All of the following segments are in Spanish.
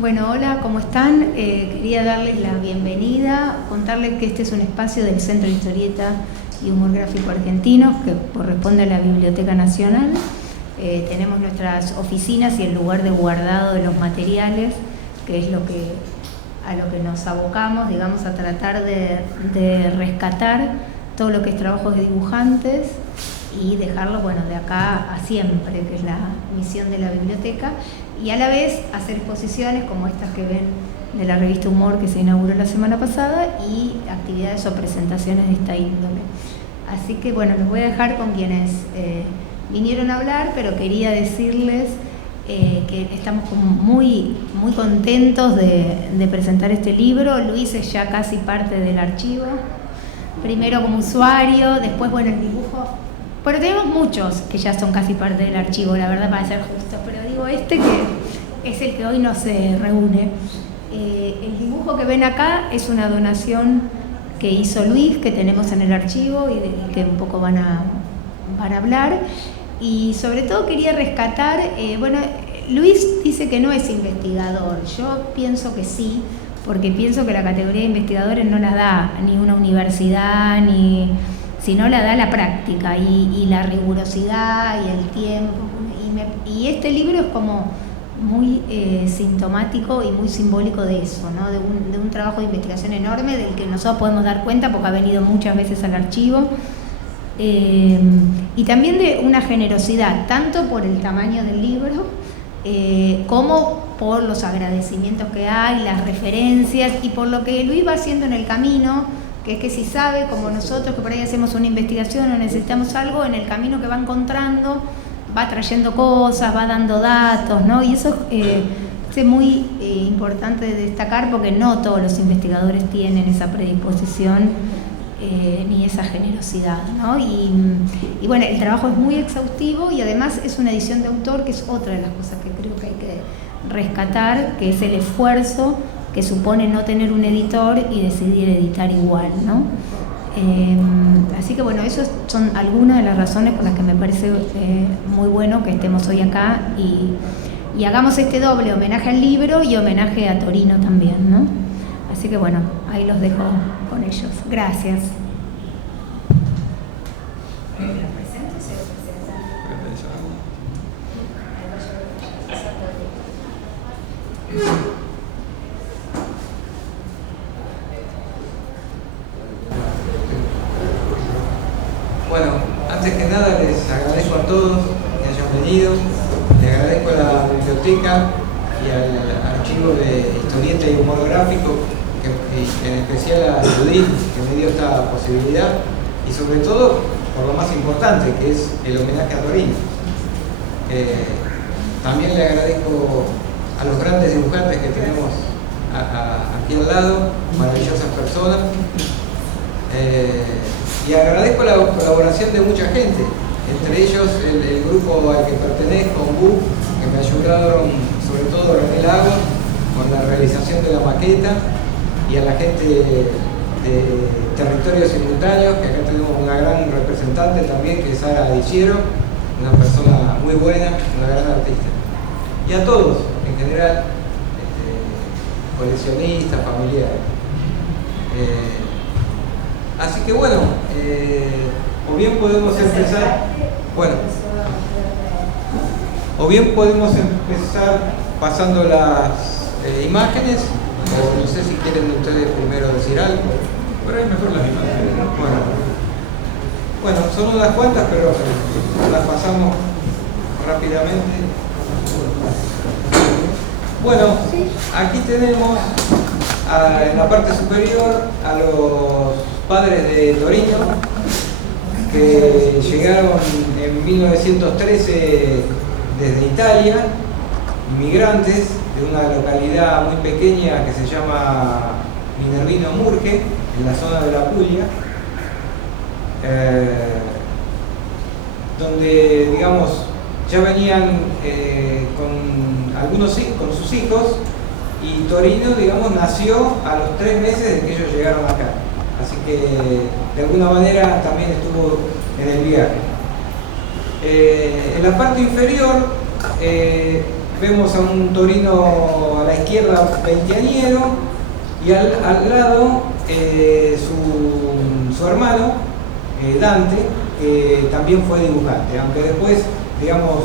Bueno, hola, ¿cómo están? Quería darles la bienvenida, contarles que este es un espacio del Centro de Historieta y Humor Gráfico Argentinos que corresponde a la Biblioteca Nacional. Tenemos nuestras oficinas y el lugar de guardado de los materiales, que es a lo que nos abocamos, digamos, a tratar de rescatar todo lo que es trabajo de dibujantes y dejarlo, bueno, de acá a siempre, que es la misión de la biblioteca, y a la vez hacer exposiciones como estas que ven de la revista Humor que se inauguró la semana pasada y actividades o presentaciones de esta índole. Así que bueno, los voy a dejar con quienes vinieron a hablar, pero quería decirles que estamos como muy contentos de presentar este libro. Luis es ya casi parte del archivo, primero como usuario, después bueno el dibujo. Pero tenemos muchos que ya son casi parte del archivo, la verdad, para ser justo, pero digo que es el que hoy nos reúne. El dibujo que ven acá es una donación que hizo Luis, que tenemos en el archivo y que un poco van a hablar. Y sobre todo quería rescatar, Luis dice que no es investigador, yo pienso que sí, porque pienso que la categoría de investigadores no la da ni una universidad, sino la da la práctica y la rigurosidad y el tiempo. Y este libro es como muy sintomático y muy simbólico de eso, ¿no? de un trabajo de investigación enorme del que nosotros podemos dar cuenta porque ha venido muchas veces al archivo. Y también de una generosidad, tanto por el tamaño del libro como por los agradecimientos que hay, las referencias y por lo que Luis va haciendo en el camino, que es que si sabe, como nosotros, que por ahí hacemos una investigación o necesitamos algo, en el camino que va encontrando, va trayendo cosas, va dando datos, ¿no? Y eso es muy importante de destacar porque no todos los investigadores tienen esa predisposición ni esa generosidad, ¿no? Y bueno, el trabajo es muy exhaustivo y además es una edición de autor, que es otra de las cosas que creo que hay que rescatar, que es el esfuerzo que supone no tener un editor y decidir editar igual, ¿no? Así que bueno, esas son algunas de las razones por las que me parece muy bueno que estemos hoy acá y hagamos este doble homenaje al libro y homenaje a Torino también, ¿no? Así que bueno, ahí los dejo con ellos. Gracias. Bueno, antes que nada les agradezco a todos que hayan venido, les agradezco a la biblioteca y al archivo de historieta y humor gráfico, en especial a Judith que me dio esta posibilidad y sobre todo por lo más importante que es el homenaje a Torino. También le agradezco a los grandes dibujantes que tenemos aquí al lado, maravillosas personas. Y agradezco la colaboración de mucha gente, entre ellos el grupo al que pertenezco, ONBU, que me ayudaron, sobre todo René Lago, con la realización de la maqueta, y a la gente de Territorios Simultáneos, que acá tenemos una gran representante también, que es Sara Diciero, una persona muy buena, una gran artista. Y a todos, en general, coleccionistas, familiares. Así que bueno, o bien podemos empezar pasando las imágenes, o no sé si quieren ustedes primero decir algo. Por ahí mejor las imágenes. Bueno, son unas cuantas, pero las pasamos rápidamente. Bueno, aquí tenemos en la parte superior a los padres de Torino, que llegaron en 1913 desde Italia, inmigrantes de una localidad muy pequeña que se llama Minervino Murge, en la zona de la Puglia, donde, digamos, ya venían con sus hijos, y Torino, digamos, nació a los 3 meses de que ellos llegaron acá. Así que de alguna manera también estuvo en el viaje. En la parte inferior vemos a un Torino a la izquierda veinteañero y al lado su hermano, Dante, que también fue dibujante, aunque después, digamos,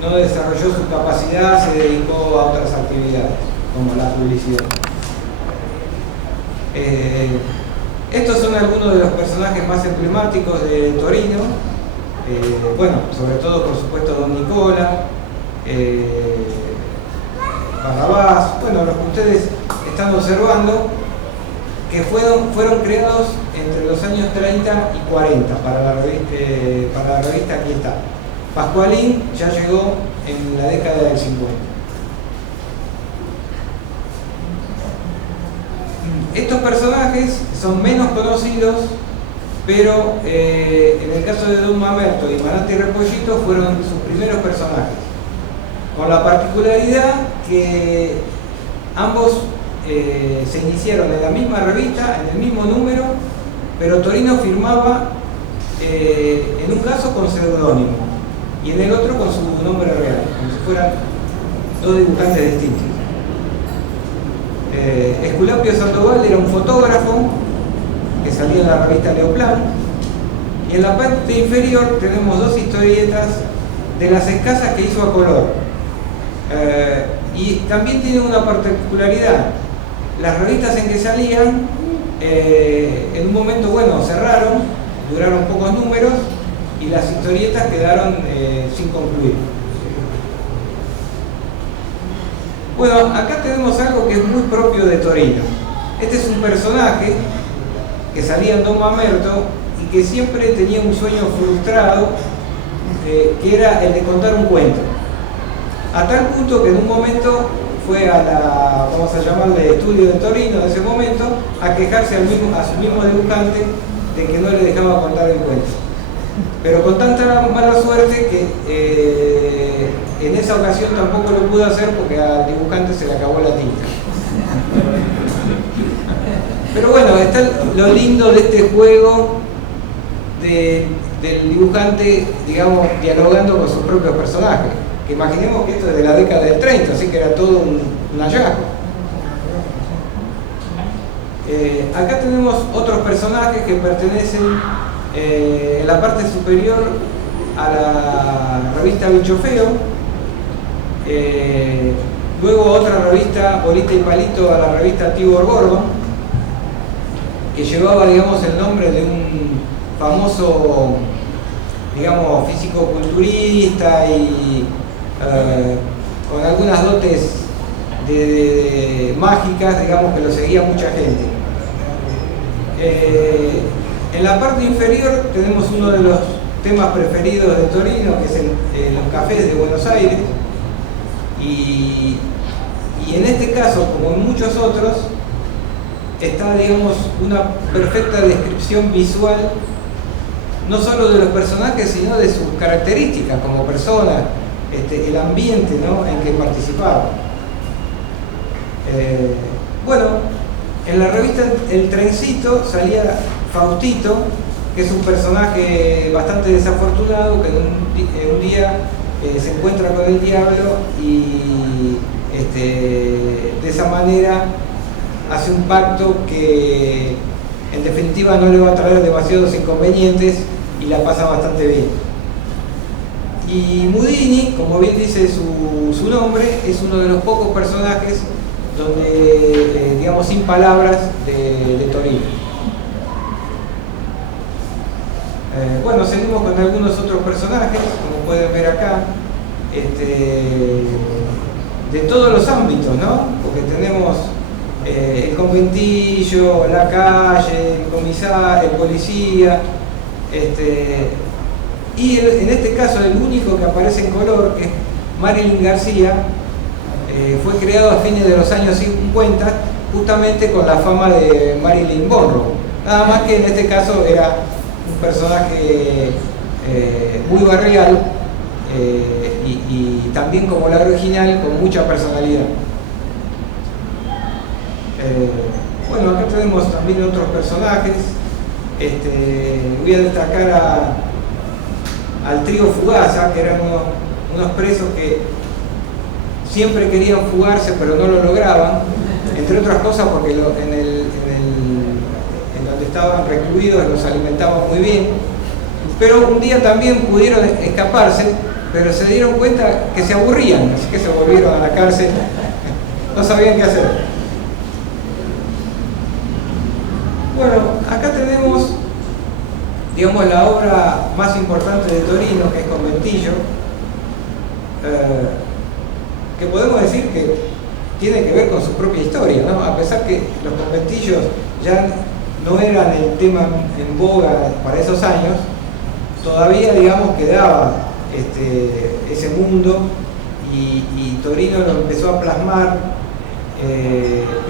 no desarrolló su capacidad, se dedicó a otras actividades, como la publicidad. Estos son algunos de los personajes más emblemáticos de Torino. Bueno, sobre todo, por supuesto, Don Nicola, Barrabás, bueno, los que ustedes están observando, que fueron creados entre los años 30 y 40 para la revista Aquí está. Pascualín ya llegó en la década del 50. Estos personajes son menos conocidos, pero en el caso de Don Mamerto y Manante y Repollito fueron sus primeros personajes, con la particularidad que ambos se iniciaron en la misma revista, en el mismo número, pero Torino firmaba en un caso con seudónimo y en el otro con su nombre real, como si fueran dos dibujantes distintos. Esculapio Sandoval era un fotógrafo que salía en la revista Leoplan, y en la parte inferior tenemos dos historietas de las escasas que hizo a color. Y también tiene una particularidad: las revistas en que salían en un momento, bueno, cerraron, duraron pocos números y las historietas quedaron sin concluir. Bueno, acá tenemos algo que es muy propio de Torino. Este es un personaje que salía en Don Mamerto y que siempre tenía un sueño frustrado, que era el de contar un cuento. A tal punto que en un momento fue a la, vamos a llamarle, estudio de Torino de ese momento, a quejarse a su mismo dibujante de que no le dejaba contar el cuento. Pero con tanta mala suerte que en esa ocasión tampoco lo pudo hacer porque al dibujante se le acabó la tinta. Pero bueno, está lo lindo de este juego del dibujante, digamos, dialogando con sus propios personajes. Que imaginemos que esto es de la década del 30, así que era todo un hallazgo. Acá tenemos otros personajes que pertenecen en la parte superior a la revista Bicho Feo, luego otra revista, Bolita y Palito, a la revista Tibor Gordo, que llevaba, digamos, el nombre de un famoso, digamos, físico-culturista y con algunas dotes de mágicas, digamos, que lo seguía mucha gente. En la parte inferior tenemos uno de los temas preferidos de Torino, que es los cafés de Buenos Aires, y en este caso, como en muchos otros, está, digamos, una perfecta descripción visual, no solo de los personajes, sino de sus características como personas, el ambiente, ¿no?, en que participaban. Bueno, en la revista El Trencito salía Faustito, que es un personaje bastante desafortunado, que un día se encuentra con el diablo y de esa manera hace un pacto que en definitiva no le va a traer demasiados inconvenientes y la pasa bastante bien. Y Mudini, como bien dice su nombre, es uno de los pocos personajes donde, digamos, sin palabras de Torino. Bueno, seguimos con algunos otros personajes, como pueden ver acá, de todos los ámbitos, ¿no? Porque tenemos el conventillo, la calle, el comisario, el policía, y en este caso el único que aparece en color, que es Marilyn García, fue creado a fines de los años 50, justamente con la fama de Marilyn Monroe. Nada más que en este caso era un personaje muy barrial y también, como la original, con mucha personalidad. Bueno, acá tenemos también otros personajes. Voy a destacar al trío Fugaza, que eran unos presos que siempre querían fugarse pero no lo lograban, entre otras cosas porque en donde estaban recluidos los alimentaban muy bien, pero un día también pudieron escaparse, pero se dieron cuenta que se aburrían, así que se volvieron a la cárcel, no sabían qué hacer. Bueno, acá tenemos, digamos, la obra más importante de Torino, que es Conventillo, que podemos decir que tiene que ver con su propia historia, ¿no? A pesar que los conventillos ya no eran el tema en boga para esos años, todavía, digamos, quedaba ese mundo y Torino lo empezó a plasmar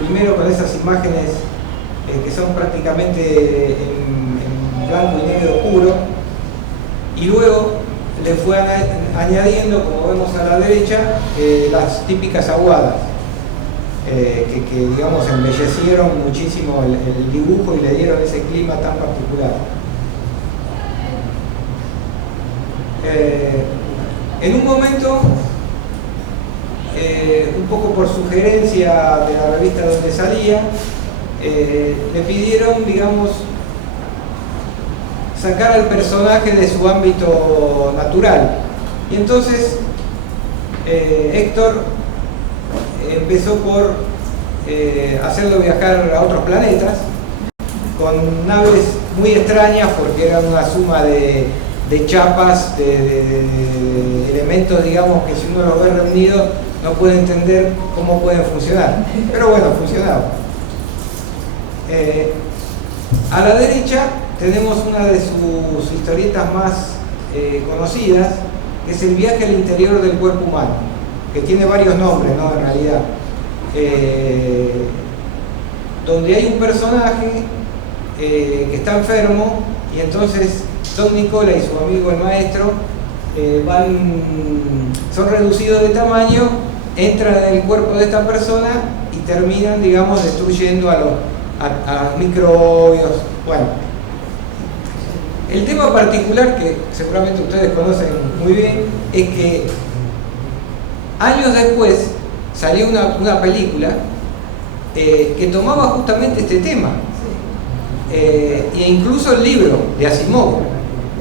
primero con esas imágenes que son prácticamente en blanco y negro puro, y luego le fue añadiendo, como vemos a la derecha, las típicas aguadas que digamos embellecieron muchísimo el dibujo y le dieron ese clima tan particular. En un momento, un poco por sugerencia de la revista donde salía, le pidieron, digamos, sacar al personaje de su ámbito natural. Y entonces Héctor empezó por hacerlo viajar a otros planetas con naves muy extrañas, porque eran una suma de chapas, de elementos, digamos, que si uno los ve reunidos no puede entender cómo pueden funcionar, pero bueno, funcionaba. A la derecha tenemos una de sus historietas más conocidas, que es El viaje al interior del cuerpo humano, que tiene varios nombres, ¿no? En realidad, donde hay un personaje que está enfermo, y entonces Don Nicola y su amigo el maestro son reducidos de tamaño, entran en el cuerpo de esta persona y terminan, digamos, destruyendo a los microbios. Bueno, el tema particular que seguramente ustedes conocen muy bien es que años después salió una película que tomaba justamente este tema, e incluso el libro de Asimov,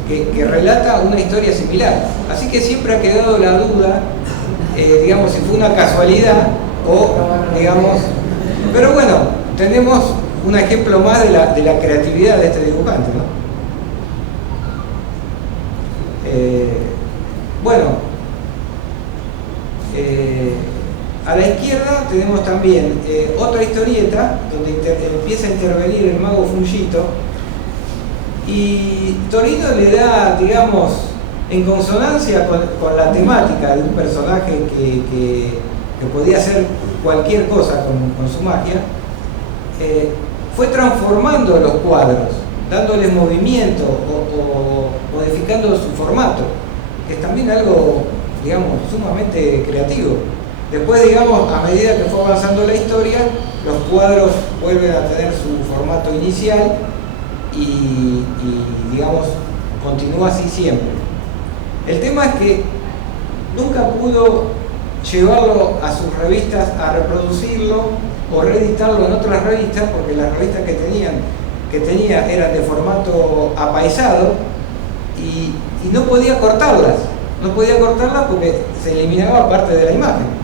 que relata una historia similar. Así que siempre ha quedado la duda, digamos, si fue una casualidad o, digamos, pero bueno, tenemos un ejemplo más de la creatividad de este dibujante, ¿no? Bueno, a la izquierda tenemos también otra historieta donde empieza a intervenir el mago Fungito, y Torino le da, digamos, en consonancia con la temática de un personaje que podía hacer cualquier cosa con su magia, fue transformando los cuadros, dándoles movimiento o modificando su formato, que es también algo, digamos, sumamente creativo. Después, digamos, a medida que fue avanzando la historia, los cuadros vuelven a tener su formato inicial y digamos, continúa así siempre. El tema es que nunca pudo llevarlo a sus revistas a reproducirlo o reeditarlo en otras revistas, porque las revistas que tenía eran de formato apaisado y no podía cortarlas. No podía cortarlas porque se eliminaba parte de la imagen.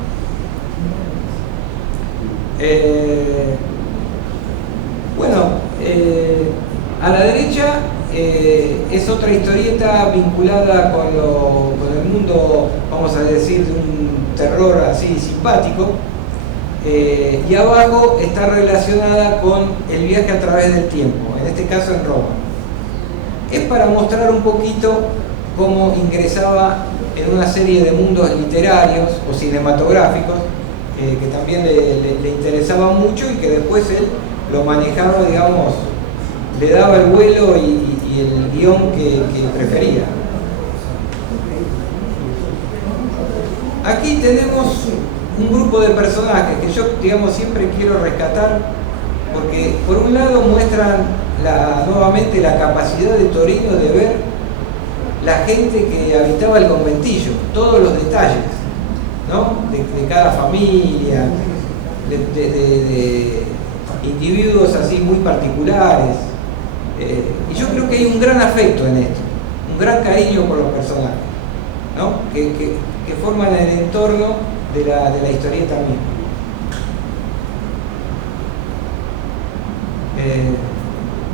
Bueno, a la derecha es otra historieta vinculada con el mundo, vamos a decir, de un terror así simpático, y abajo está relacionada con el viaje a través del tiempo, en este caso en Roma. Es para mostrar un poquito cómo ingresaba en una serie de mundos literarios o cinematográficos que también le interesaba mucho, y que después él lo manejaba, digamos, le daba el vuelo y el guión que prefería. Aquí tenemos un grupo de personajes que yo, digamos, siempre quiero rescatar, porque por un lado muestran nuevamente la capacidad de Torino de ver la gente que habitaba el conventillo, todos los detalles. ¿no? De cada familia, de individuos así muy particulares. Y yo creo que hay un gran afecto en esto, un gran cariño por los personajes, ¿no? que forman el entorno de la historieta misma.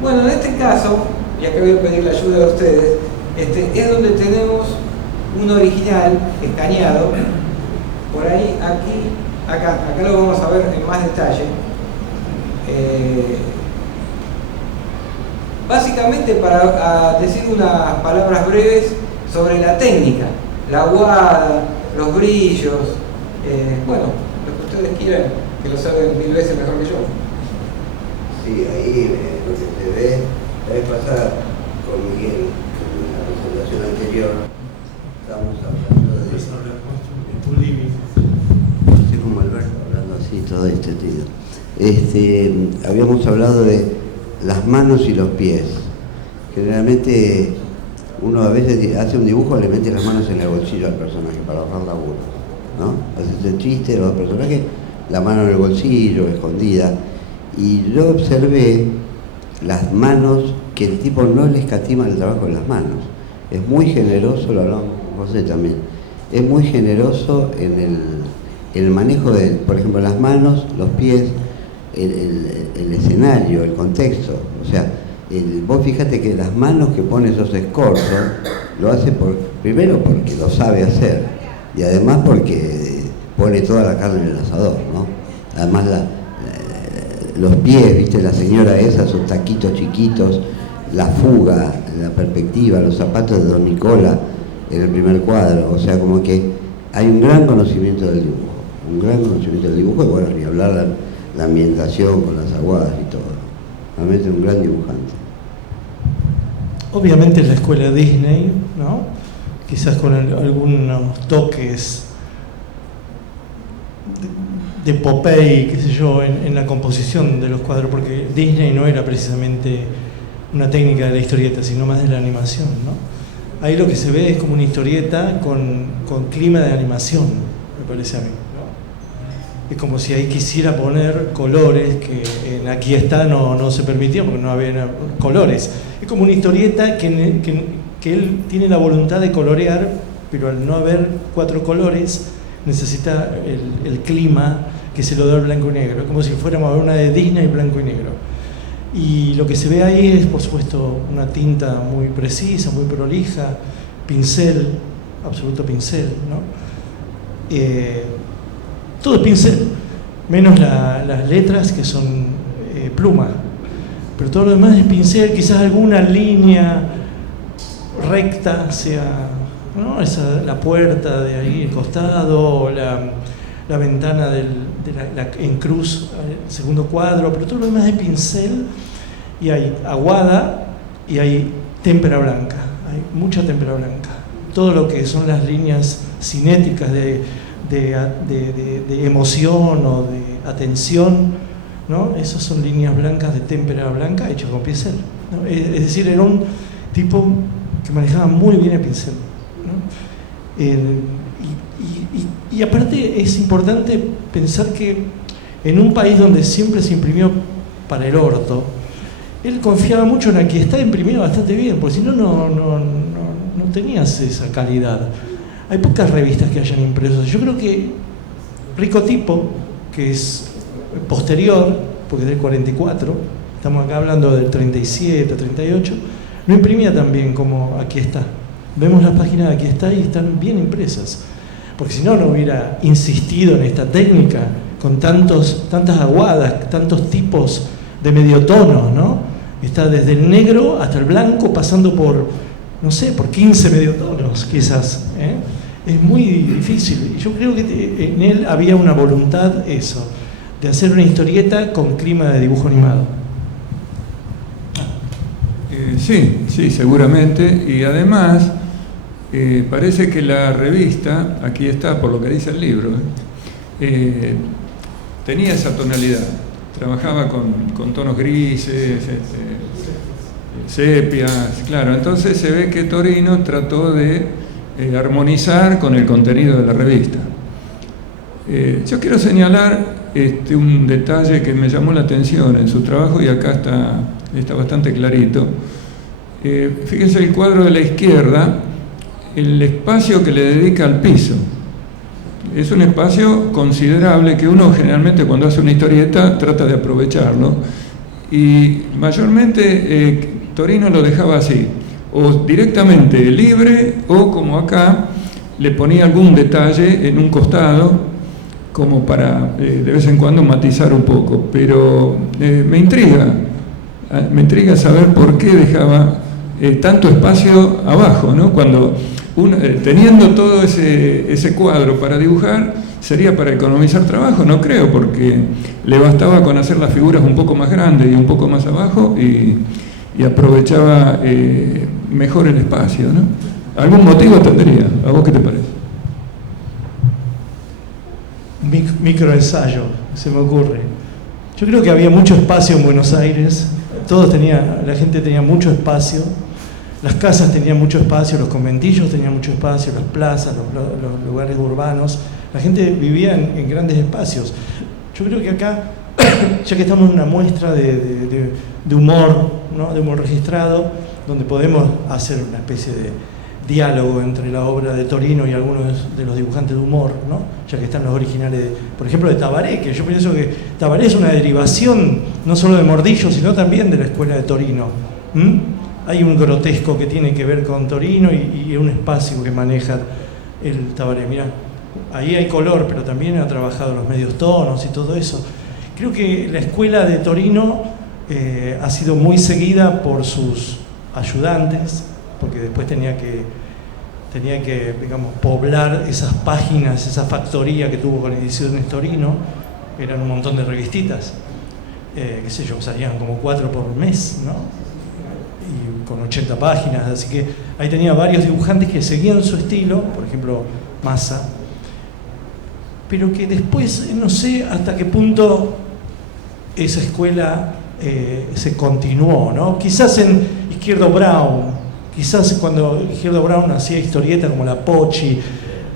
Bueno, en este caso, y acá voy a pedir la ayuda de ustedes, es donde tenemos un original escaneado, por ahí, acá lo vamos a ver en más detalle. Básicamente para decir unas palabras breves sobre la técnica, la aguada, los brillos, bueno, lo que ustedes quieran, que lo saben 1000 veces mejor que yo. Sí, ahí lo que se ve, la vez pasada con Miguel, en la presentación anterior, estamos hablando de... Estoy como Alberto, hablando así, todo extendido. Habíamos hablado de las manos y los pies. Generalmente uno a veces hace un dibujo, le mete las manos en el bolsillo al personaje para ahorrar laburo, ¿no? Haces el chiste de los personajes, la mano en el bolsillo, escondida. Y yo observé las manos, que el tipo no le escatima el trabajo en las manos. Es muy generoso, lo hablamos con José también, es muy generoso en el manejo de, por ejemplo, las manos, los pies, el escenario, el contexto. O sea, vos fíjate que las manos que pone esos escorzos, lo hace primero porque lo sabe hacer, y además porque pone toda la carne en el asador, ¿no? Además los pies, viste, la señora esa, sus taquitos chiquitos, la fuga, la perspectiva, los zapatos de Don Nicola en el primer cuadro. O sea, como que hay un gran conocimiento del dibujo, y bueno, ni hablar la ambientación con las aguadas y todo. Realmente un gran dibujante. Obviamente es la escuela Disney, ¿no? Quizás con algunos toques de Popeye, qué sé yo, en la composición de los cuadros, porque Disney no era precisamente una técnica de la historieta, sino más de la animación, ¿no? Ahí lo que se ve es como una historieta con clima de animación, me parece a mí, ¿no? Es como si ahí quisiera poner colores que en Aquí está no se permitía porque no había colores. Es como una historieta que él tiene la voluntad de colorear, pero al no haber 4 colores necesita el clima que se lo da el blanco y negro. Es como si fuéramos a ver una de Disney blanco y negro. Y lo que se ve ahí es, por supuesto, una tinta muy precisa, muy prolija, pincel, absoluto pincel, ¿no? Todo es pincel, menos las letras que son pluma. Pero todo lo demás es pincel, quizás alguna línea recta sea, ¿no? La puerta de ahí, el costado, la ventana en cruz, el segundo cuadro, pero todo lo demás es pincel, y hay aguada y hay témpera blanca, hay mucha témpera blanca. Todo lo que son las líneas cinéticas de emoción o de atención, ¿no? Esas son líneas blancas de témpera blanca hechas con pincel, ¿no? Es decir, era un tipo que manejaba muy bien el pincel, ¿no? Y aparte es importante pensar que en un país donde siempre se imprimió para el orto, él confiaba mucho en Aquí está, imprimía bastante bien, porque si no tenías esa calidad. Hay pocas revistas que hayan impreso. Yo creo que Rico Tipo, que es posterior, porque es del 44, estamos acá hablando del 37, 38, no imprimía tan bien como Aquí está. Vemos las páginas de Aquí está y están bien impresas, porque si no hubiera insistido en esta técnica con tantas aguadas, tantos tipos de mediotonos, ¿no? Está desde el negro hasta el blanco, pasando por, no sé, por 15 mediotonos quizás, ¿eh? Es muy difícil. Yo creo que en él había una voluntad, de hacer una historieta con clima de dibujo animado. Sí, seguramente. Y además, parece que la revista, aquí está por lo que dice el libro, tenía esa tonalidad. Trabajaba con tonos grises, sepias, claro. Entonces se ve que Torino trató de armonizar con el contenido de la revista. Yo quiero señalar un detalle que me llamó la atención en su trabajo y acá está bastante clarito. Fíjense el cuadro de la izquierda, el espacio que le dedica al piso. Es un espacio considerable que uno generalmente cuando hace una historieta trata de aprovecharlo y mayormente Torino lo dejaba así, o directamente libre o como acá le ponía algún detalle en un costado como para de vez en cuando matizar un poco, pero me intriga saber por qué dejaba tanto espacio abajo, ¿no? Cuando teniendo todo ese cuadro para dibujar, sería para economizar trabajo, no creo, porque le bastaba con hacer las figuras un poco más grandes y un poco más abajo y aprovechaba mejor el espacio, ¿no? ¿Algún motivo tendría? ¿A vos qué te parece? Microensayo, se me ocurre. Yo creo que había mucho espacio en Buenos Aires, la gente tenía mucho espacio, las casas tenían mucho espacio, los conventillos tenían mucho espacio, las plazas, los lugares urbanos, la gente vivía en grandes espacios. Yo creo que acá, ya que estamos en una muestra de humor, ¿no? De humor registrado, donde podemos hacer una especie de diálogo entre la obra de Torino y algunos de los dibujantes de humor, ¿no? Ya que están los originales, por ejemplo, de Tabaré, que yo pienso que Tabaré es una derivación no solo de Mordillo, sino también de la escuela de Torino. Hay un grotesco que tiene que ver con Torino y un espacio que maneja el Tabaré. Mirá, ahí hay color, pero también ha trabajado los medios tonos y todo eso. Creo que la escuela de Torino ha sido muy seguida por sus ayudantes, porque después tenía que, digamos, poblar esas páginas, esa factoría que tuvo con Ediciones Torino. Eran un montón de revistitas, qué sé yo, salían como 4 por mes, ¿no? Y con 80 páginas, así que ahí tenía varios dibujantes que seguían su estilo, por ejemplo, Massa, pero que después, no sé hasta qué punto esa escuela se continuó, ¿no? Quizás en Izquierdo Brown, quizás cuando Izquierdo Brown hacía historietas como La Pochi,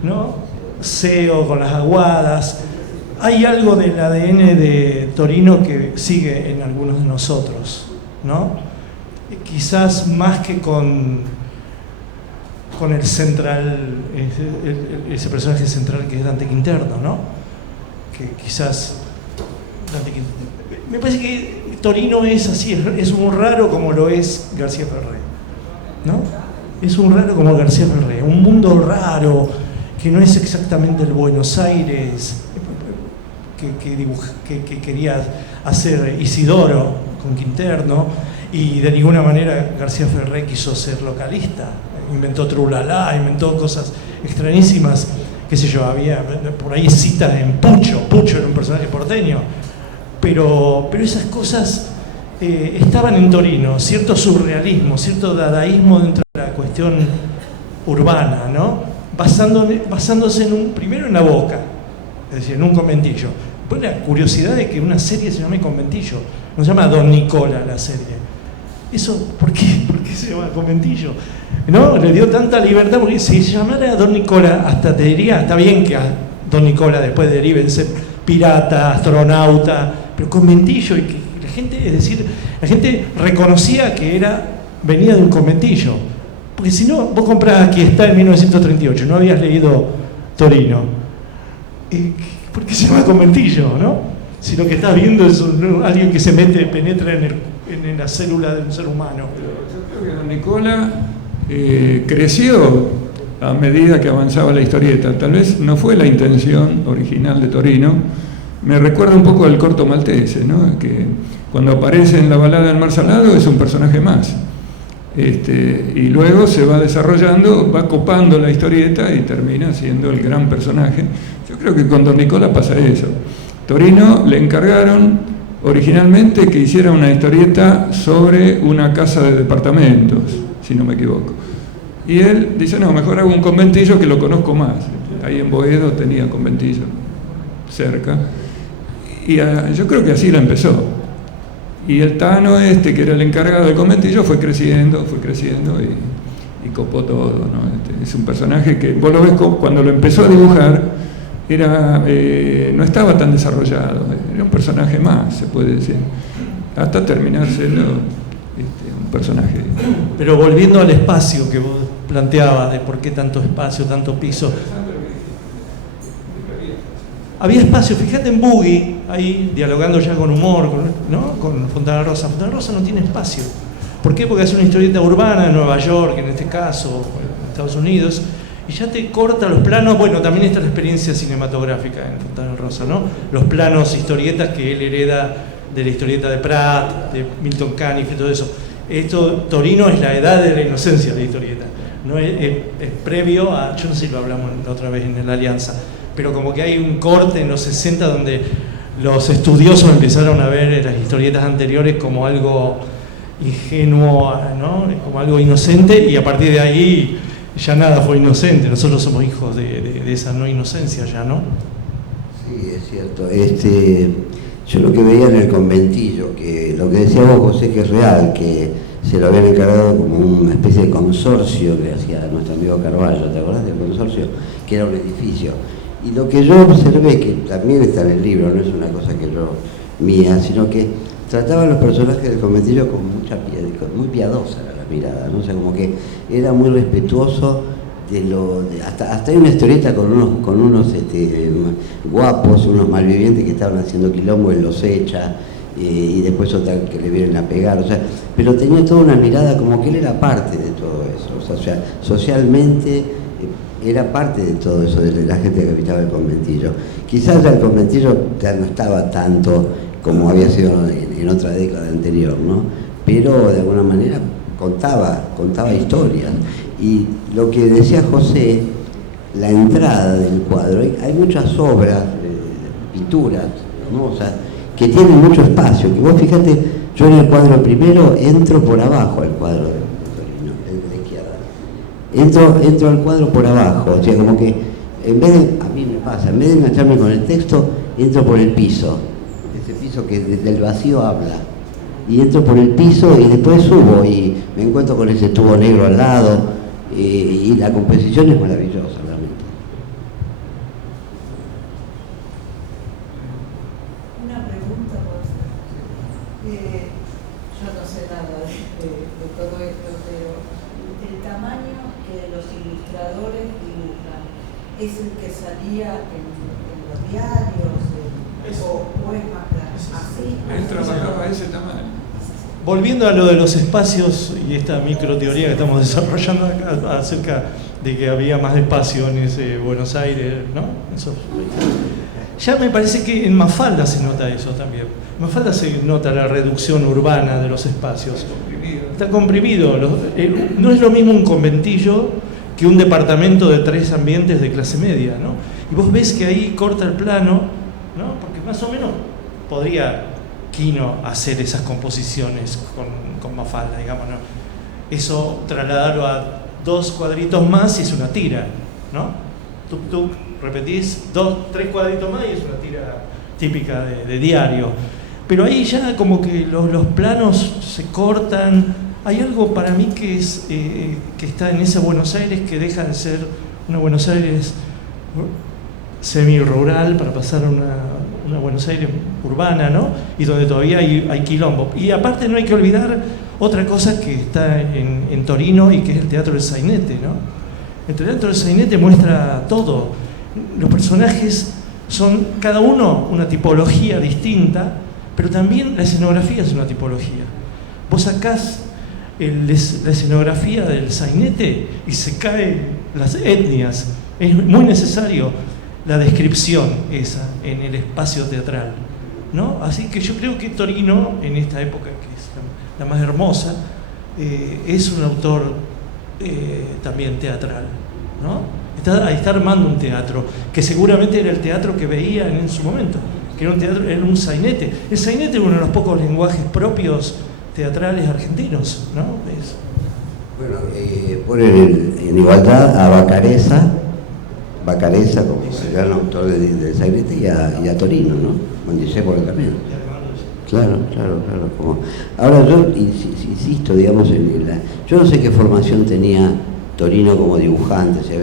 ¿no? Seo con las aguadas, hay algo del ADN de Torino que sigue en algunos de nosotros, ¿no? Quizás más que con el central, ese personaje central que es Dante Quinterno, ¿no? Que quizás Dante Quinterno, me parece que Torino es así, es un raro como lo es García Ferré, ¿no? Es un raro como García Ferré, un mundo raro que no es exactamente el Buenos Aires que quería hacer Isidoro con Quinterno, y de ninguna manera García Ferré quiso ser localista. Inventó Trulalá, inventó cosas extrañísimas, qué sé yo, había por ahí citas en Pucho era un personaje porteño, pero esas cosas estaban en Torino, cierto surrealismo, cierto dadaísmo dentro de la cuestión urbana, ¿no? Basándose primero en la Boca, es decir, en un conventillo. Pues la curiosidad de que una serie se llame Conventillo, no se llama Don Nicola la serie. Eso, ¿por qué se llama Conventillo? ¿No? Le dio tanta libertad, porque si se llamara Don Nicola, hasta te diría, está bien que a Don Nicola después derive en ser pirata, astronauta, pero Conventillo, y que la gente, es decir, la gente reconocía que venía de un conventillo. Porque si no, vos comprás Aquí está en 1938, no habías leído Torino. ¿Por qué se llama conventillo, no? Si lo que estás viendo es alguien que penetra en la célula de un ser humano. Yo creo que Don Nicola creció a medida que avanzaba la historieta. Tal vez no fue la intención original de Torino. Me recuerda un poco al corto maltese, ¿no? Que cuando aparece en la balada del Mar Salado es un personaje más. Y luego se va desarrollando, va copando la historieta y termina siendo el gran personaje. Yo creo que con Don Nicola pasa eso. Torino le encargaron originalmente que hiciera una historieta sobre una casa de departamentos, si no me equivoco. Y él dice, no, mejor hago un conventillo que lo conozco más. Ahí en Boedo tenía conventillo cerca. Y yo creo que así lo empezó. Y el Tano que era el encargado del conventillo, fue creciendo y copó todo, ¿no? Es un personaje que vos lo ves cuando lo empezó a dibujar, no estaba tan desarrollado, era un personaje más, se puede decir, hasta terminar siendo un personaje. Pero volviendo al espacio que vos planteabas, de por qué tanto espacio, tanto piso. Había espacio, fíjate en Boogie, ahí dialogando ya con humor, ¿no? Con Fontana Rosa. Fontana Rosa no tiene espacio. ¿Por qué? Porque es una historieta urbana en Nueva York, en este caso, en Estados Unidos, y ya te corta los planos. Bueno, también está la experiencia cinematográfica en Fontana Rosa, ¿no? Los planos, historietas que él hereda de la historieta de Pratt, de Milton Caniff y todo eso. Torino es la edad de la inocencia de la historieta. No es previo a, yo no sé si lo hablamos la otra vez en la Alianza, pero como que hay un corte en los 60 donde los estudiosos empezaron a ver las historietas anteriores como algo ingenuo, ¿no? Como algo inocente, y a partir de ahí ya nada fue inocente. Nosotros somos hijos de esa no inocencia ya, ¿no? Sí, es cierto. Yo lo que veía en el conventillo, que lo que decía vos, José, que es real, que se lo habían encargado como una especie de consorcio que hacía nuestro amigo Carballo, ¿te acordás del consorcio? Que era un edificio. Y lo que yo observé, que también está en el libro, no es una cosa que yo mía, sino que trataba a los personajes del conventillo con mucha piedad, muy piadosa era la mirada, ¿no? O sea, como que era muy respetuoso hasta hay una historieta con unos guapos, unos malvivientes que estaban haciendo quilombo, él los echa, y después otra que le vienen a pegar, o sea, pero tenía toda una mirada como que él era parte de todo eso, o sea, socialmente era parte de todo eso, de la gente que habitaba el conventillo. Quizás ya el conventillo ya no estaba tanto como había sido en otra década anterior, ¿no? Pero de alguna manera contaba historias. Y lo que decía José, la entrada del cuadro, hay muchas obras, pinturas, ¿no? O sea, que tienen mucho espacio, que vos fíjate, yo en el cuadro primero entro por abajo al cuadro de Torino, el de la izquierda. Entro al cuadro por abajo, o sea, como que en vez de, a mí me pasa, en vez de engancharme con el texto, entro por el piso, ese piso que del vacío habla. Y entro por el piso y después subo y me encuentro con ese tubo negro al lado, y la composición es maravillosa, realmente. Una pregunta, por favor. Yo no sé nada de todo esto, pero el tamaño que los ilustradores dibujan, ¿es el que salía en los diarios o es más grande? ¿Así? Él trabajaba a ese tamaño. Volviendo a lo de los espacios y esta microteoría que estamos desarrollando acá acerca de que había más espacio en ese Buenos Aires, ¿no? Eso, ya me parece que en Mafalda se nota eso también. En Mafalda se nota la reducción urbana de los espacios. Está comprimido. No es lo mismo un conventillo que un departamento de 3 ambientes de clase media, ¿no? Y vos ves que ahí corta el plano, ¿no? Porque más o menos podría Quino hacer esas composiciones con Mafalda, digamos, ¿no? Eso trasladarlo a 2 cuadritos más y es una tira, ¿no? Tú repetís 2, 3 cuadritos más y es una tira típica de diario. Pero ahí ya como que los planos se cortan. Hay algo para mí que está en ese Buenos Aires que deja de ser una Buenos Aires semi-rural para pasar a una Buenos Aires urbana, ¿no? Y donde todavía hay quilombo. Y aparte no hay que olvidar otra cosa que está en Torino y que es el Teatro del Sainete, ¿no? El Teatro del Sainete muestra todo. Los personajes son cada uno una tipología distinta, pero también la escenografía es una tipología. Vos sacás la escenografía del sainete y se caen las etnias. Es muy necesario la descripción esa en el espacio teatral, ¿no? Así que yo creo que Torino, en esta época que es la más hermosa, es un autor también teatral, ¿no? Está armando un teatro, que seguramente era el teatro que veían en su momento, que era un teatro, era un sainete. El sainete es uno de los pocos lenguajes propios teatrales argentinos, ¿no? Bueno, ponen en igualdad a Vacareza como el gran autor del sainete y a Torino, ¿no? Con Discépolo también. Claro. Ahora yo insisto, digamos, yo no sé qué formación tenía Torino como dibujante, si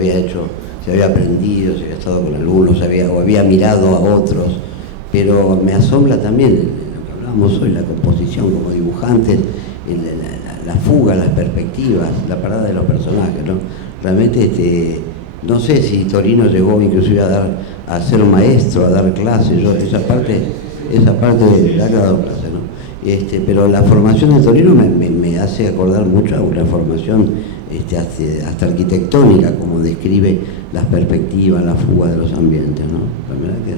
se había aprendido, se había estado con alumnos, o había mirado a otros, pero me asombra también lo que hablábamos hoy, la composición como dibujantes, la fuga, las perspectivas, la parada de los personajes, ¿no? Realmente, no sé si Torino llegó inclusive a ser un maestro, a dar clases, yo esa parte le ha dado clase, ¿no? Pero la formación de Torino me hace acordar mucho a una formación hasta arquitectónica, como describe las perspectivas, la fuga de los ambientes, ¿no? La verdad que...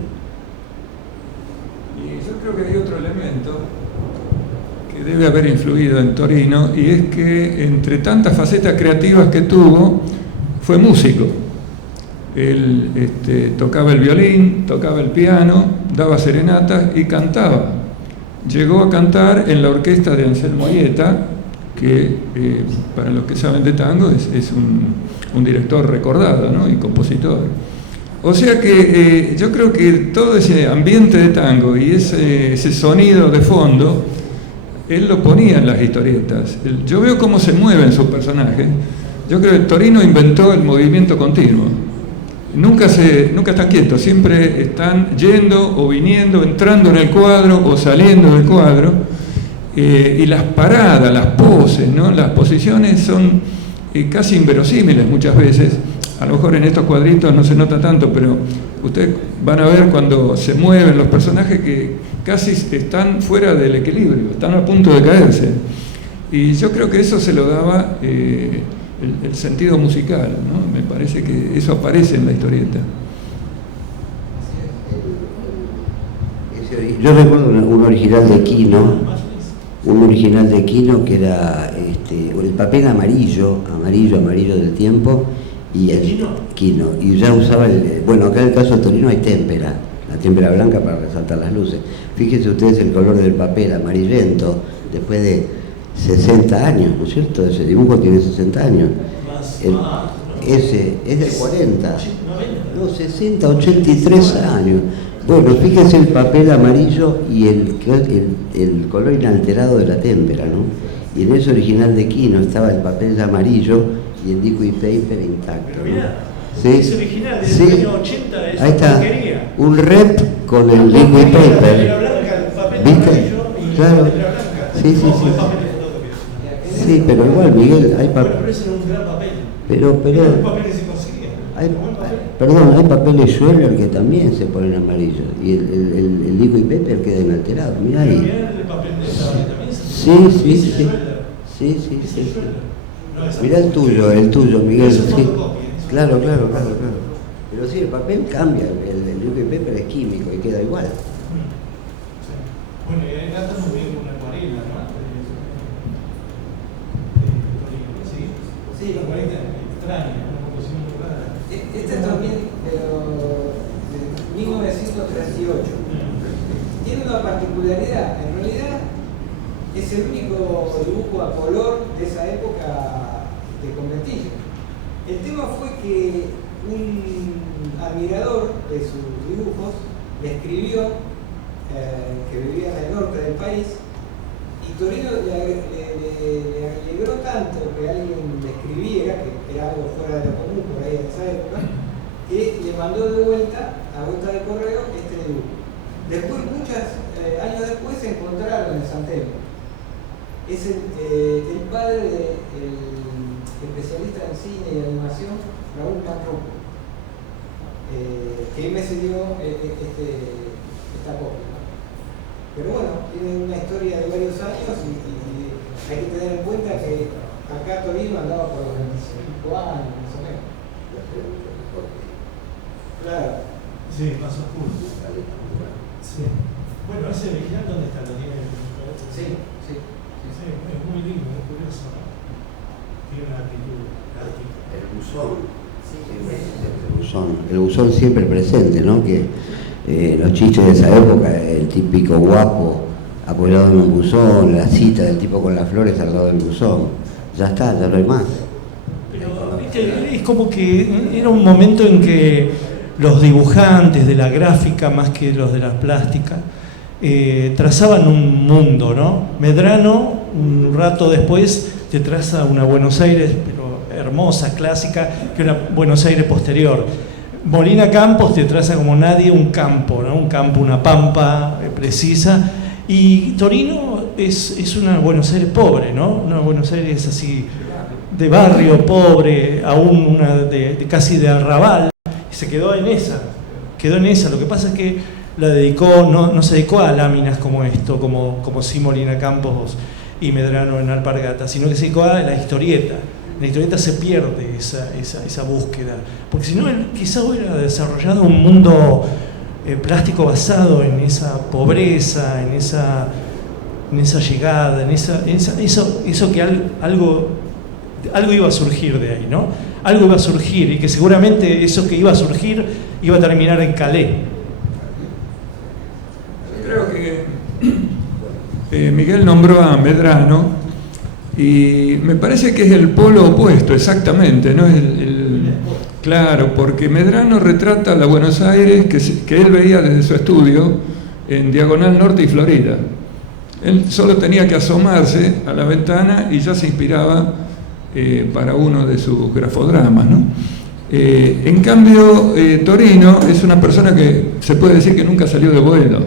Y yo creo que hay otro elemento que debe haber influido en Torino, y es que entre tantas facetas creativas que tuvo, fue músico. Él tocaba el violín, tocaba el piano, daba serenatas y cantaba. Llegó a cantar en la orquesta de Anselmo Aieta, que para los que saben de tango es un director recordado, ¿no? Y compositor. O sea que yo creo que todo ese ambiente de tango y ese sonido de fondo, él lo ponía en las historietas. Yo veo cómo se mueven sus personajes. Yo creo que Torino inventó el movimiento continuo. Nunca están quietos, siempre están yendo o viniendo, entrando en el cuadro o saliendo del cuadro. Y las paradas, las poses, ¿no? Las posiciones son casi inverosímiles muchas veces. A lo mejor en estos cuadritos no se nota tanto, pero ustedes van a ver cuando se mueven los personajes que casi están fuera del equilibrio, están a punto de caerse. Y yo creo que eso se lo daba el sentido musical, ¿no? Me parece que eso aparece en la historieta. Yo recuerdo un original de Quino que era el papel amarillo del tiempo, y el Quino, y ya usaba bueno, acá en el caso de Torino hay témpera, la témpera blanca para resaltar las luces. Fíjense ustedes el color del papel amarillento después de 60 años, ¿no es cierto? Ese dibujo tiene 60 años. Ese es del 40, no, 60, 83 años. Bueno, fíjense el papel amarillo y el color inalterado de la témpera, ¿no? Y en ese original de Quino estaba el papel amarillo y el liquid paper intacto. Pero mirá, ¿sí? Ese original del año 80 es ahí está, porquería. un rep con el liquid paper. ¿Viste? Claro. Sí. Sí, pero igual, Miguel, hay papel. Pero ese era un gran papel. Pero era un papel que se conseguía. Hay papeles Schweller que también se ponen amarillos y el liquid paper queda inalterado. Mirá ahí. El papel de esa también Sí. Mirá el tuyo, Miguel. Sí. Claro. Pero sí, el papel cambia, el liquid paper es químico y queda igual. Bueno, y acá estamos viendo una acuarela, ¿no? Sí, la acuarela extraña, una composición muy rara. Este es también de 1938. Tiene una particularidad, en realidad es el único dibujo a color de esa época de conventillo. El tema fue que un admirador de sus dibujos le escribió que vivía en el norte del país, y Torino le alegró tanto que alguien le escribiera, que era algo fuera de lo común por ahí en esa época, que le mandó de vuelta, a vuelta de correo, este dibujo. Después, muchos años después, se encontraron en San Telmo. Es el padre del especialista en cine y animación, Raúl Manroco, que me cedió esta copia. Pero bueno, tiene una historia de varios años y hay que tener en cuenta que acá Torino andaba por los 25 años, más o menos. Claro. Sí, más oscuro. Sí. Bueno, ese original, ¿dónde está? ¿Lo tiene? Sí. Es muy lindo, muy curioso, ¿no? Tiene una actitud artística. El buzón siempre presente, ¿no? Que los chistes de esa época, el típico guapo apoyado en un buzón, la cita del tipo con las flores al lado del buzón, ya está, ya no hay más. Pero, ¿viste? Es como que era un momento en que los dibujantes de la gráfica, más que los de la plástica, trazaban un mundo, ¿no? Medrano, un rato después, te traza una Buenos Aires, pero hermosa, clásica, que una Buenos Aires posterior. Molina Campos te traza como nadie un campo, ¿no? Un campo, una pampa precisa. Y Torino es una Buenos Aires pobre, ¿no? Una Buenos Aires así de barrio pobre, aún una casi de arrabal, y se quedó en esa. Lo que pasa es que la dedicó, no se dedicó a láminas como esto, como sí Molina Campos y Medrano en Alpargata, sino que se dedicó a la historieta. En la historieta se pierde esa búsqueda, porque si no, él quizá hubiera desarrollado un mundo plástico basado en esa pobreza, en esa llegada, en eso que algo iba a surgir de ahí, ¿no? Algo iba a surgir, y que seguramente eso que iba a surgir iba a terminar en Calais. Creo que Miguel nombró a Medrano, y me parece que es el polo opuesto, exactamente, ¿no? Claro, porque Medrano retrata la Buenos Aires que él veía desde su estudio en Diagonal Norte y Florida. Él solo tenía que asomarse a la ventana y ya se inspiraba para uno de sus grafodramas, ¿no? En cambio, Torino es una persona que se puede decir que nunca salió de Boedo.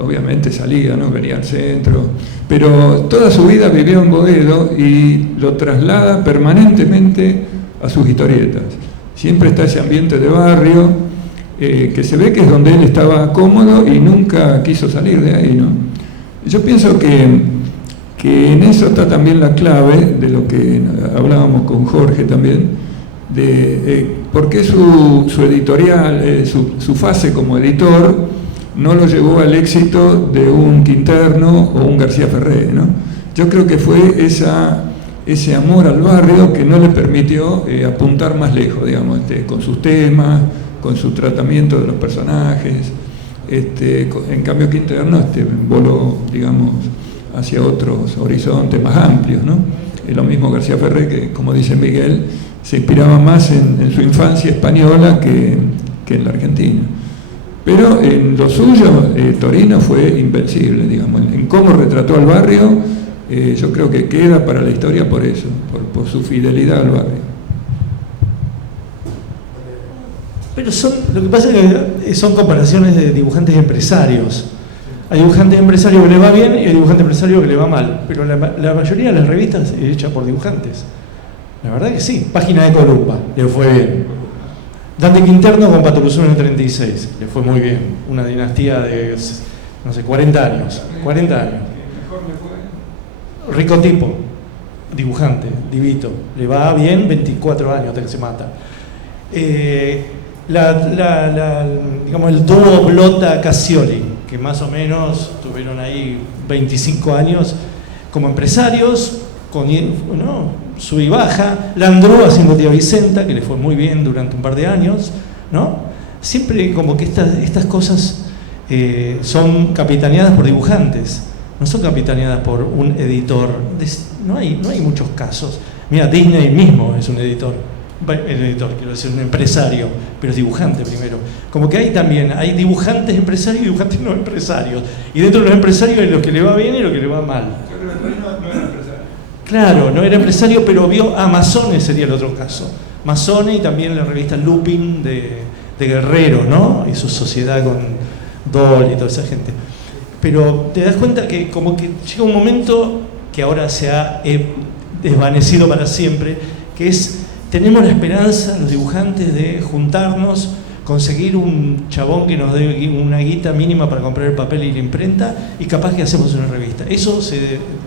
Obviamente salía, ¿no? Venía al centro, pero toda su vida vivió en Boedo y lo traslada permanentemente a sus historietas. Siempre está ese ambiente de barrio, que se ve que es donde él estaba cómodo y nunca quiso salir de ahí, ¿no? Yo pienso que en eso está también la clave de lo que hablábamos con Jorge también, de por qué su editorial, su fase como editor no lo llevó al éxito de un Quinterno o un García Ferré, ¿no? Yo creo que fue ese amor al barrio que no le permitió apuntar más lejos, digamos, con sus temas, con su tratamiento de los personajes. En cambio Quinterno voló, digamos, hacia otros horizontes más amplios, ¿no? Y lo mismo García Ferré, que, como dice Miguel, se inspiraba más en su infancia española que en la Argentina. Pero en lo suyo, Torino fue invencible, digamos, en cómo retrató al barrio. Yo creo que queda para la historia por eso, por su fidelidad al barrio. Pero lo que pasa es que son comparaciones de dibujantes empresarios. Hay dibujantes empresarios que le va bien y hay dibujantes empresarios que le va mal, pero la mayoría de las revistas es hecha por dibujantes. La verdad que sí. Página de Columba, le fue bien. Dante Quinterno con Patrulzón en el 36, le fue muy bien. Una dinastía de, no sé, 40 años. 40 años. Rico tipo, dibujante, divito. Le va bien 24 años hasta que se mata. Digamos, el dúo Blota-Cassioli, que más o menos tuvieron ahí 25 años como empresarios, ¿no? Sub y baja. Landru haciendo Tía Vicenta, que le fue muy bien durante un par de años, ¿no? Siempre como que estas cosas son capitaneadas por dibujantes, no son capitaneadas por un editor. No hay muchos casos. Mira, Disney mismo es un editor. Quiero decir, un empresario, pero es dibujante primero. Como que hay dibujantes empresarios y dibujantes no empresarios. Y dentro de los empresarios hay los que le va bien y los que le va mal. Claro, no era empresario, pero vio a Mazzone, sería el otro caso. Mazzone y también la revista Lupin de Guerrero, ¿no? Y su sociedad con Dol y toda esa gente. Pero te das cuenta que como que llega un momento que ahora se ha desvanecido para siempre, que es, tenemos la esperanza, los dibujantes, de juntarnos, conseguir un chabón que nos dé una guita mínima para comprar el papel y la imprenta, y capaz que hacemos una revista. Eso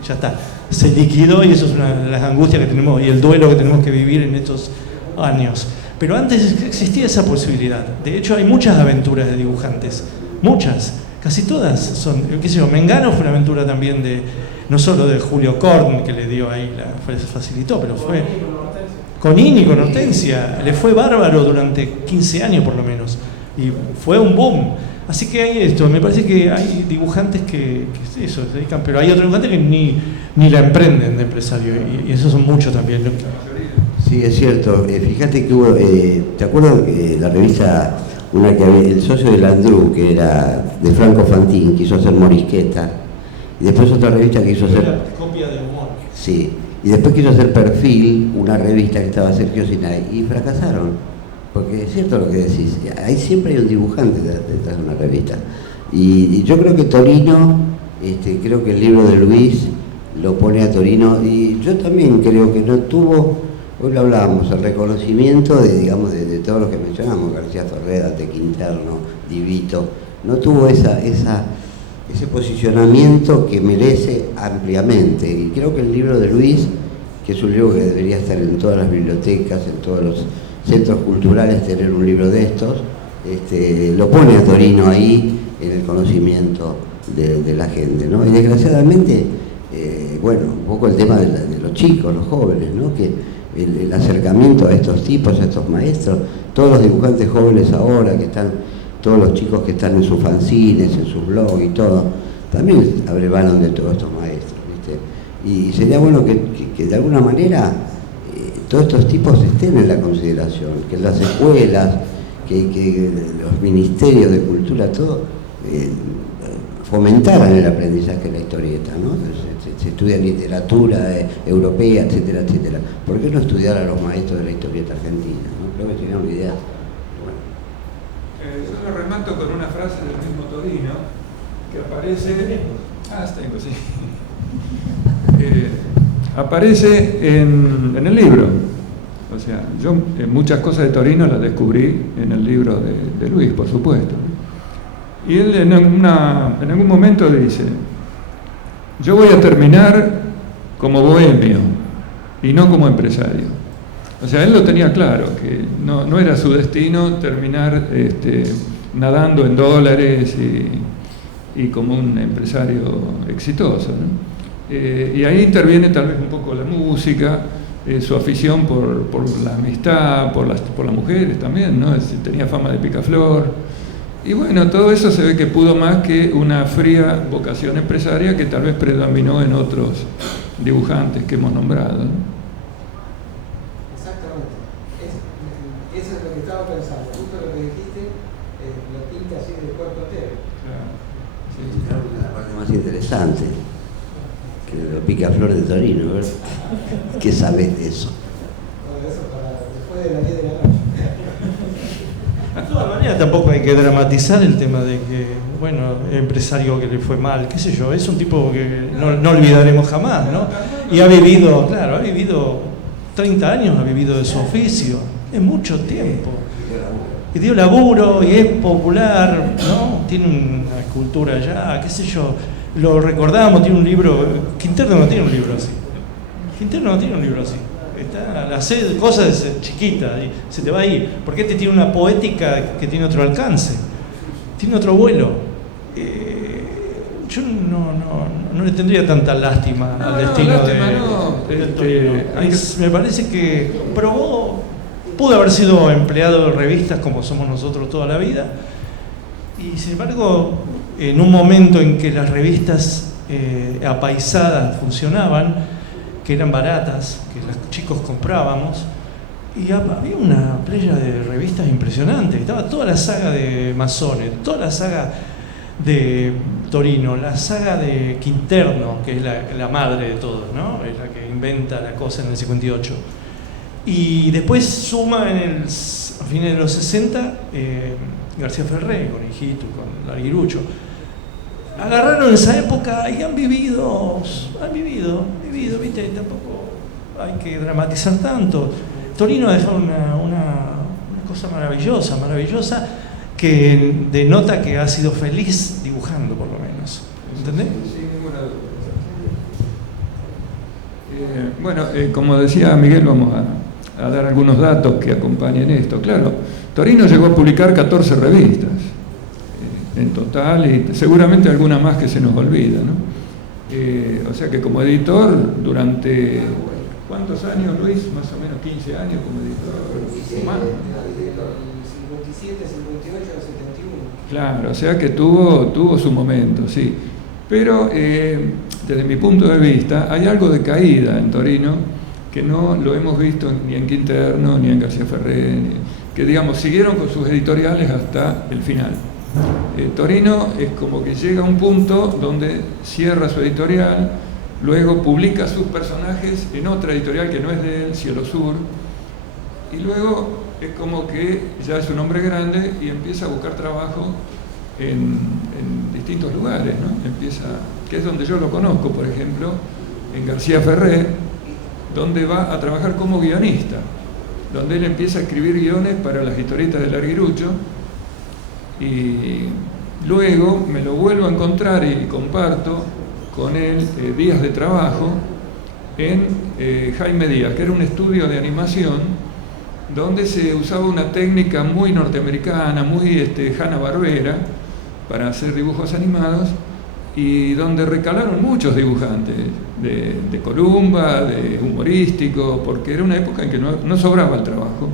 ya está, se liquidó, y eso es una de las angustias que tenemos y el duelo que tenemos que vivir en estos años. Pero antes existía esa posibilidad. De hecho, hay muchas aventuras de dibujantes, muchas, casi todas son, qué sé yo, Mengano fue una aventura también no solo de Julio Korn, que le dio ahí, facilitó, pero fue con Ini, con Hortensia, le fue bárbaro durante 15 años por lo menos, y fue un boom. Así que hay esto, me parece que hay dibujantes que eso, se dedican, pero hay otros dibujantes que ni la emprenden de empresario, y esos son muchos también. Sí, es cierto. Fíjate que hubo, ¿te acuerdas de la revista, una que había, el socio de Landru, que era de Franco Fantín, quiso hacer Morisqueta, y después otra revista que quiso hacer... Copia del humor. Sí, Y después quiso hacer Perfil, una revista que estaba Sergio Sinay, y fracasaron. Porque es cierto lo que decís, ahí siempre hay un dibujante detrás de una revista. Y yo creo que Torino, creo que el libro de Luis lo pone a Torino, y yo también creo que no tuvo, hoy lo hablábamos, el reconocimiento de todos los que mencionamos, García Ferrer, Ate Quinterno, Divito, no tuvo ese posicionamiento que merece ampliamente. Y creo que el libro de Luis, que es un libro que debería estar en todas las bibliotecas, en todos los centros culturales, tener un libro de estos, lo pone a Torino ahí en el conocimiento de la gente, ¿no? Y desgraciadamente, un poco el tema de los chicos, los jóvenes, ¿no? Que el acercamiento a estos tipos, a estos maestros, todos los dibujantes jóvenes ahora que están, todos los chicos que están en sus fanzines, en sus blogs y todo, también abrevaron de todos estos maestros, ¿viste? Y sería bueno que de alguna manera todos estos tipos estén en la consideración, que las escuelas, que los ministerios de cultura, todo, fomentaran el aprendizaje de la historieta, ¿no? Se estudia literatura europea, etcétera, etcétera. ¿Por qué no estudiar a los maestros de la historieta argentina, ¿no? Creo que sería una idea. Yo lo remato con una frase del mismo Torino que aparece. Tengo, sí. Aparece en el libro. O sea, yo muchas cosas de Torino las descubrí en el libro de Luis, por supuesto. Y él en algún momento dice: yo voy a terminar como bohemio y no como empresario. O sea, él lo tenía claro, que no era su destino terminar nadando en dólares y como un empresario exitoso, ¿no? Y ahí interviene tal vez un poco la música, su afición por la amistad, por las mujeres también, ¿no? Tenía fama de picaflor. Y bueno, todo eso se ve que pudo más que una fría vocación empresaria que tal vez predominó en otros dibujantes que hemos nombrado, ¿no? Eso es lo que estaba pensando, justo lo que dijiste, lo pinta así de cuerpo entero. Claro. Sí. La parte más interesante, que lo picaflor de Torino, ¿verdad? ¿Qué sabes de eso? Todo eso para después de las 10 de la noche. De todas maneras, tampoco hay que dramatizar el tema de que, empresario que le fue mal, qué sé yo, es un tipo que no olvidaremos jamás, ¿no? Y ha vivido 30 años, ha vivido de su oficio, es mucho tiempo. Y dio laburo, y es popular, ¿no? Tiene una escultura allá, qué sé yo, lo recordamos, tiene un libro, Quinterno no tiene un libro así. Hacer cosas chiquitas y se te va a ir, porque este tiene una poética que tiene otro alcance, tiene otro vuelo. Yo no le tendría tanta lástima al destino de Torino. Me parece que pudo haber sido empleado de revistas como somos nosotros toda la vida, y sin embargo, en un momento en que las revistas apaisadas funcionaban, que eran baratas, que los chicos comprábamos, y había una playa de revistas impresionante. Estaba toda la saga de Mazzone, toda la saga de Torino, la saga de Quinterno, que es la madre de todo, ¿no? Es la que inventa la cosa en el 58. Y después suma a fines de los 60 García Ferrer con Hijito, con Larguirucho. Agarraron esa época y han vivido, ¿viste? Tampoco hay que dramatizar tanto. Torino ha dejado una cosa maravillosa, que denota que ha sido feliz dibujando, por lo menos. ¿Entendés? Sin ninguna duda. Como decía Miguel, vamos a dar algunos datos que acompañen esto. Claro, Torino llegó a publicar 14 revistas en total, y seguramente alguna más que se nos olvida, ¿no? O sea que como editor, durante ¿cuántos años, Luis? Más o menos 15 años como editor. Sí, más. del 57, 58 al 71. Claro, o sea que tuvo su momento, sí. Pero desde mi punto de vista hay algo de caída en Torino que no lo hemos visto ni en Quinterno ni en García Ferrer, que digamos siguieron con sus editoriales hasta el final. Torino es como que llega a un punto donde cierra su editorial, luego publica sus personajes en otra editorial que no es de él, Cielo Sur, y luego es como que ya es un hombre grande y empieza a buscar trabajo en distintos lugares, ¿no? Que es donde yo lo conozco, por ejemplo, en García Ferré, donde va a trabajar como guionista, donde él empieza a escribir guiones para las historietas de Larguirucho, y luego me lo vuelvo a encontrar y comparto con él días de trabajo en Jaime Díaz, que era un estudio de animación donde se usaba una técnica muy norteamericana, muy Hanna-Barbera, para hacer dibujos animados, y donde recalaron muchos dibujantes de Columba, de humorístico, porque era una época en que no sobraba el trabajo.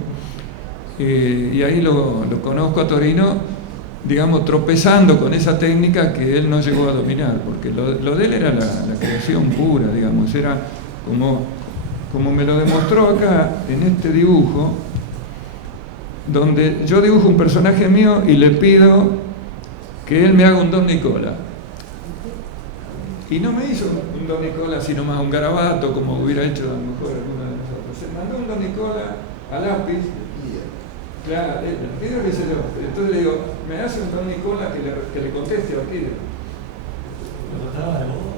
Y ahí lo conozco a Torino, digamos, tropezando con esa técnica que él no llegó a dominar, porque lo de él era la creación pura, digamos, era como me lo demostró acá en este dibujo, donde yo dibujo un personaje mío y le pido que él me haga un Don Nicola. Y no me hizo un Don Nicola, sino más un garabato, como hubiera hecho a lo mejor alguno de nosotros. Se mandó un Don Nicola a lápiz. Claro, Orquídea que se yo. Entonces le digo, ¿me hace un Don Nicola que le conteste a Orquídea? ¿Lo trataba de modo?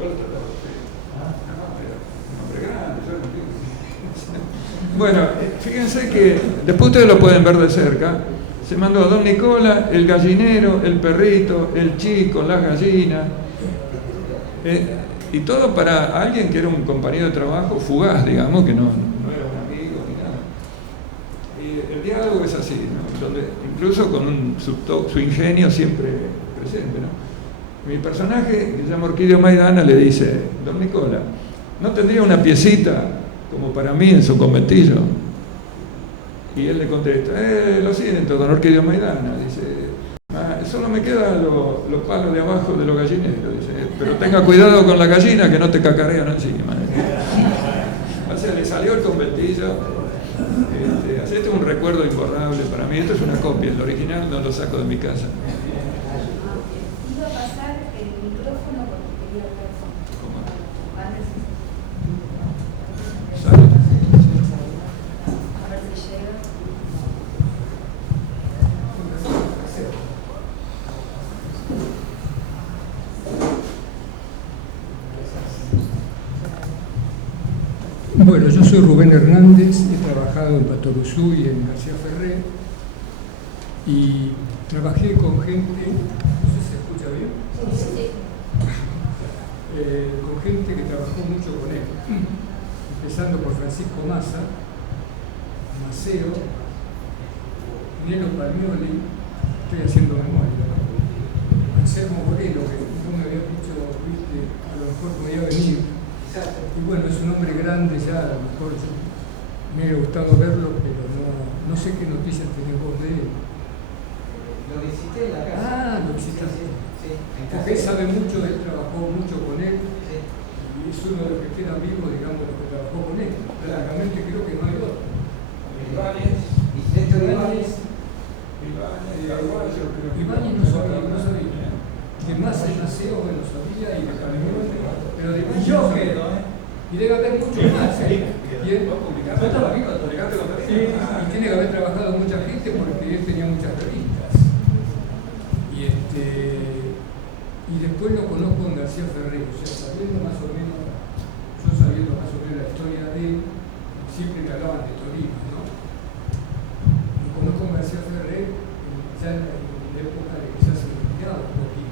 Yo lo trataba de usted. No, pero un hombre grande, yo no digo. Bueno, fíjense que después ustedes lo pueden ver de cerca. Se mandó a Don Nicola, el gallinero, el perrito, el chico, las gallinas. Y todo para alguien que era un compañero de trabajo fugaz, digamos, que no era un amigo ni nada. Y el diálogo es así, ¿no? Donde, incluso con su ingenio siempre presente, ¿no? Mi personaje, que se llama Orquídea Maidana, le dice: Don Nicola, ¿no tendría una piecita como para mí en su conventillo? Y él le contesta: lo siento, don Orquídea Maidana, dice, solo me quedan los palos de abajo de los gallineros, dice, pero tenga cuidado con la gallina que no te cacarean encima. O sea, le salió el conventillo. Este es un recuerdo imborrable para mí. Esto es una copia, el original no lo saco de mi casa. Iba a pasar el micrófono porque quería hablar con ¿Sale? a ver si llega. Bueno, yo soy Rubén Hernández, he trabajado en Patoruzú y en García Ferré, y trabajé con gente, no sé si se escucha bien, con gente que trabajó mucho con él, empezando por Francisco Massa, Maceo, Nelo Palmioli, estoy haciendo memoria, Anselmo Moreno, que no me había dicho, viste, a lo mejor podía venir. Y bueno, es un hombre grande ya, a lo mejor me hubiera gustado verlo, pero no sé qué noticias tenés vos de él. Lo visité en la casa. Ah, lo visitaste. Sí, en casa. Porque él sabe mucho, él trabajó mucho con él, Sí. y es uno de los que queda vivo, digamos, los que trabajó con él. Prácticamente creo que no hay otro. Ibáñez, Y Néstor Ibáñez. Carvalho, creo que. Ibáñez no sabía. Que más el Maceo, bueno, sabía, y me cambió, pero de Y yo creo, y debe haber mucho más. Y él, ¿Publicaste con sí, y tiene que haber trabajado mucha gente porque él tenía muchas revistas. Y después lo conozco en García Ferré, o sea, sabiendo más o menos la historia de él, siempre me hablaban de Torino, ¿no? Lo conozco en García Ferré, ya en la época de que ya se retiraba un poquito.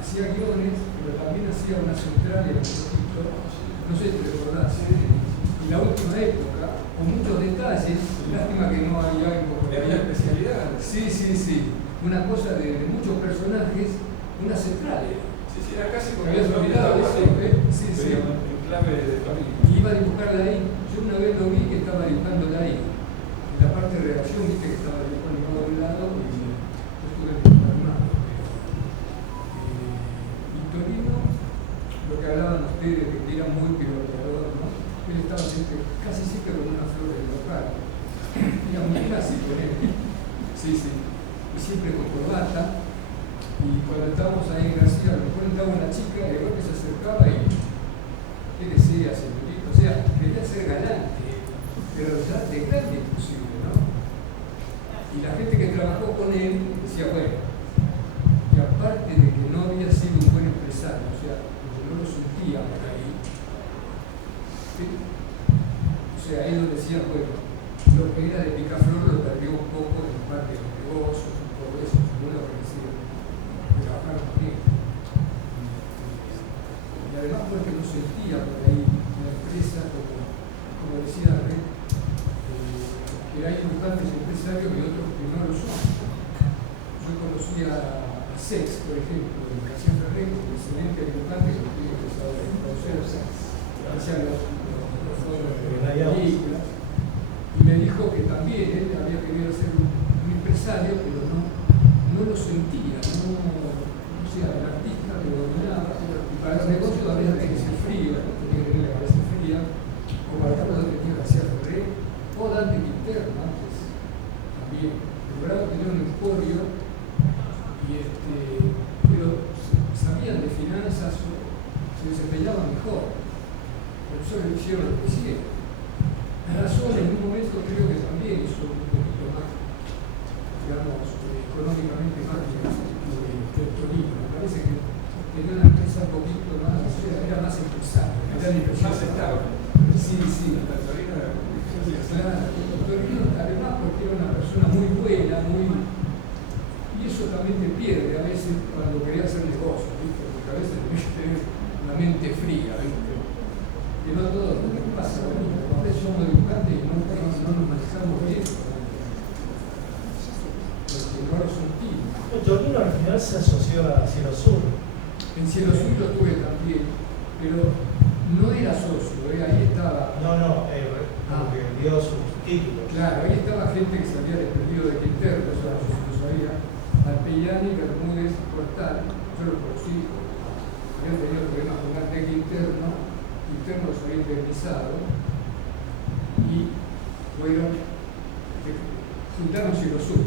Hacía guiones, pero también hacía una central en un poquito, no sé si te recordás, en la última época, con muchos detalles, lástima que no hay algo Era una especialidad. Sí, una cosa de muchos personajes, una central era. Sí, era casi como ¿Me habías olvidado de eso? Sí. Pero en clave de Torino. Y iba a dibujarla ahí, yo una vez lo vi que estaba dibujándola ahí, en la parte de reacción, viste que estaba dibujando de un lado y yo estuve dibujando más. Torino, lo que hablaban ustedes de que era muy piroteador, ¿no? Él estaba siempre, casi siempre con una flor del local. Era muy clásico, ¿eh? Sí. Y siempre con corbata, Y cuando estábamos ahí en García, a lo mejor entraba una chica y de golpe se acercaba y ¿qué decía, señorito? O sea, quería ser galante, pero ya de grande imposible, ¿no? Y la gente que trabajó con él decía, bueno, y aparte de que no había sido un buen empresario, o sea, porque no lo sentía por ahí, ¿sí? O sea, ellos decían, bueno, lo que era de Picaflor lo perdió un poco en parte de los negocios, un poco de eso, según lo que decían, trabajar con él. Y además porque no sentía por ahí la empresa, como decía Red, que hay dibujantes empresarios y otros que no lo son. Yo conocí a Sex, por ejemplo, en García Ferrer, un excelente dibujante que tuve que saber conocer, hacía los fondos de películas, y me dijo que también él había querido ser un empresario, pero no lo sentía, o sea, el artista lo dominaba, y para los negocios había que ser frío, tenía que tener la cabeza fría, o para el caso de que García Ferrer, o Dante Quintero, antes también, lograron tener un emporio, pero sabían de finanzas, se desempeñaban mejor, por eso le hicieron lo que hicieron. Razón en un momento creo que también hizo un poquito más, digamos, económicamente más que el Torino. Me parece que tenía una empresa un poquito más, o sea, era más empresario. Era más estable. Sí. El Torino era claro. El Torino, además, porque era una persona muy buena, y eso también te pierde a veces cuando querías hacer negocio, ¿viste? Porque a veces tenés que tener una mente fría, ¿viste? Que no todo pasa lo mismo. A veces somos dibujantes y no nos manejamos bien. Porque no lo sentimos. El Torino al final se asoció a Cielo Sur. En Cielo Sur lo tuve también, pero no era socio, ahí estaba. Porque dio sus títulos. Claro, ahí estaba gente que se había desprendido de Quintero, o sea, yo no sabía. Alpellani, Bermúdez, Portal, yo lo conocí, habían tenido problemas con Arte Quintero los había indemnizado y juntaron Cielo Sur.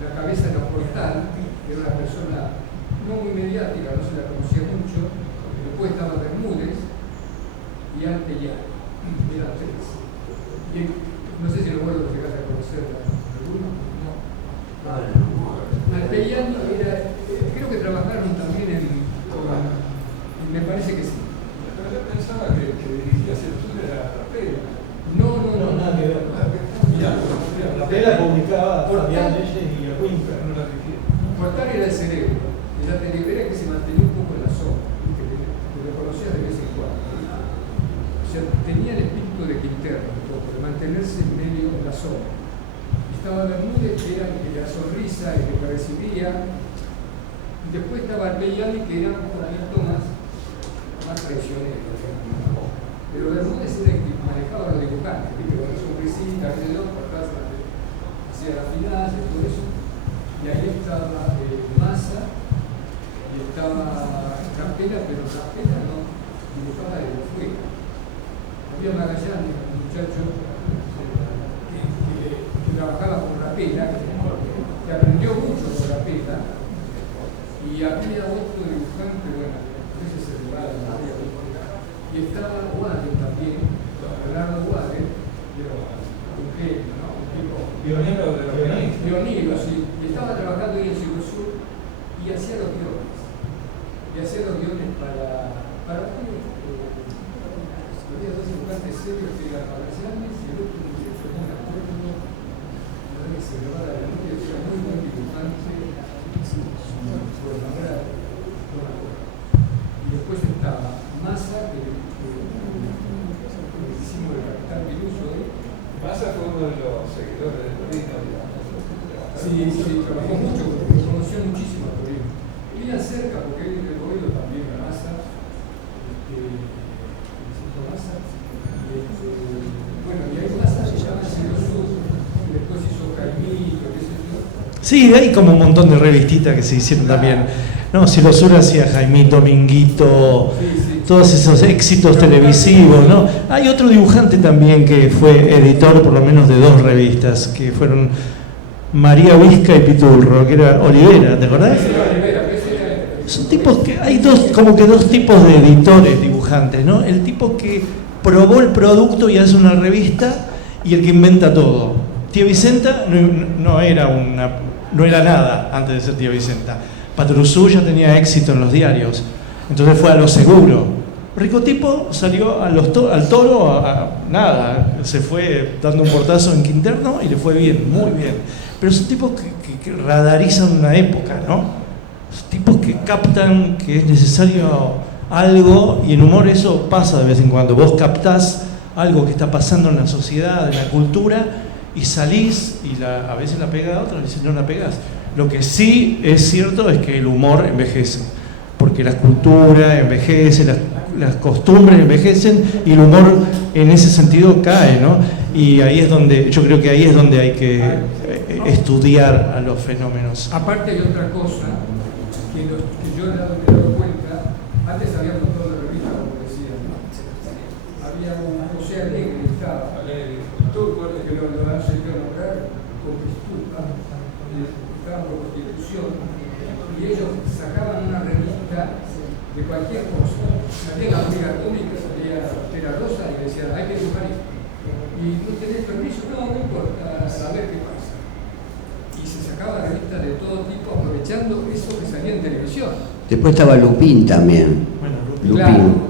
La cabeza era Portal, era una persona no muy mediática, no se la conocía mucho. Después estaba Bermúdez y Alpellani, eran tres. Y no sé si vos lo llegaste a conocer alguno. No. Alpellani era, creo que trabajaron también me parece que sí. Pero yo pensaba que dirigía Cielo Sur era Rapela. No, nada que ver. Rapela publicaba Fabián Leyes y el Winter. Portal era el cerebro, era que se mantenía un poco en la sombra, que lo conocía de vez en cuando. O sea, tenía el espíritu de Quintero, de mantenerse en medio de la sombra. Estaba Bermúdez, que era el de la sonrisa, el que recibía. Y después estaba Alpellani, que era un poquito más traicionero. Pero Bermúdez era el que manejaba los dibujantes, que con la sonrisita, hacía las finanzas y todo eso. Y ahí estaba Massa y estaba Capela, pero Capela no dibujaba desde afuera. Había Magallanes, un muchacho que trabajaba con Rapela, que aprendió mucho con Rapela, y había otro dibujante, bueno, a veces se llevaba la área, y estaba Wagen también, Bernardo Wagen, un genio, ¿no? Un tipo Pionero de los pionero, sí. Y estaba trabajando ahí en Cielo Sur y hacía los guiones. Para había dos dibujantes serios que eran Magallanes y el otro que se llamó Antonio, que se llamaba la noche, era muy buen dibujante, por nombrar una cosa. Y después estaba Massa, que hicimos el Capitán Piluso hoy. Massa fue uno de los seguidores de Torino, digamos. Sí, trabajó mucho, porque conoció muchísimo a Torino. Vivía cerca, porque él en el oído también a Massa. Bueno, y hay Massa que llama Cielo Sur, y después hizo Caimito, qué sé yo. Sí, hay como un montón de revistitas que se hicieron también. No, Cielo Sur hacía Jaimito, Minguito, todos esos éxitos televisivos, ¿no? Hay otro dibujante también que fue editor por lo menos de 2 revistas, que fueron María Vizca y Piturro, que era Olivera, ¿te acordás? Son tipos que, hay como que dos tipos de editores, dibujantes, ¿no? El tipo que probó el producto y hace una revista, y el que inventa todo. Tía Vicenta no era nada antes de ser Tía Vicenta. Patrusú ya tenía éxito en los diarios, entonces fue a lo seguro. Rico Tipo salió al toro, nada, se fue dando un portazo en Quinterno y le fue bien, muy bien. Pero son tipos que radarizan una época, ¿no? Son tipos que captan que es necesario algo, y en humor eso pasa de vez en cuando. Vos captás algo que está pasando en la sociedad, en la cultura, y salís y a veces la pega a otra, a veces no la pegás. Lo que sí es cierto es que el humor envejece, porque la cultura envejece, las costumbres envejecen, y el humor en ese sentido cae, ¿no? Y ahí es donde, yo creo que ahí es donde hay que estudiar a los fenómenos. Aparte hay otra cosa que yo me he dado cuenta. Antes había un montón de revistas, como decían, ¿no? Había un José Alegre, estaba todo el que lo hace nombrar con Cristupa, estaba por Constitución, y ellos sacaban una revista de cualquier cosa. Salía la amiga cómica, salía Tera Rosa, y decían, hay que dibujar esto. Y no tenés permiso, no importa, a ver qué pasa. Y se sacaba revistas de todo tipo, aprovechando eso que salía en televisión. Después estaba Lupín también. Bueno, Lupín.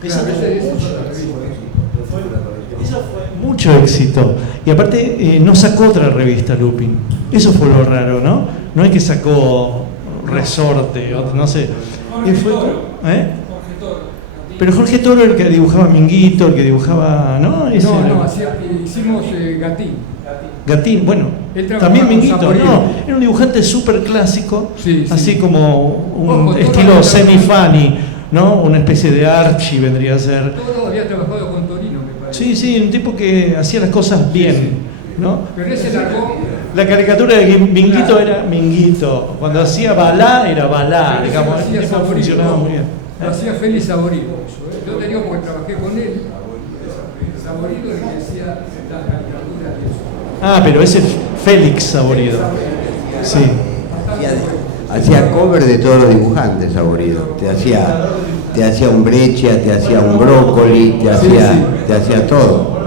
Claro, esa es otra revista. Eso fue mucho éxito. Y aparte no sacó otra revista Lupin. Eso fue lo raro, ¿no? No es que sacó Resorte, no sé. Pero Jorge Toro el que dibujaba Minguito, el que dibujaba, ¿no? Hicimos Gatín, bueno, también Minguito, no, era un dibujante súper clásico, sí. Así como un estilo semi-funny, ¿no? Una especie de Archie vendría a ser. Toro había trabajado con Torino, me parece. Sí, un tipo que hacía las cosas bien, ¿no? Pero ese largó. La caricatura de Minguito era Minguito, cuando hacía Balá era Balá, digamos, eso funcionaba muy bien. Lo hacía Félix Saborido. Yo tenía, porque trabajé con él, Saborido el que decía las caricaturas y eso. Pero ese es Félix Saborido. Sí. Hacía cover de todos los dibujantes, Saborido. Te hacía un Breccia, te hacía un Brócoli, te hacía todo.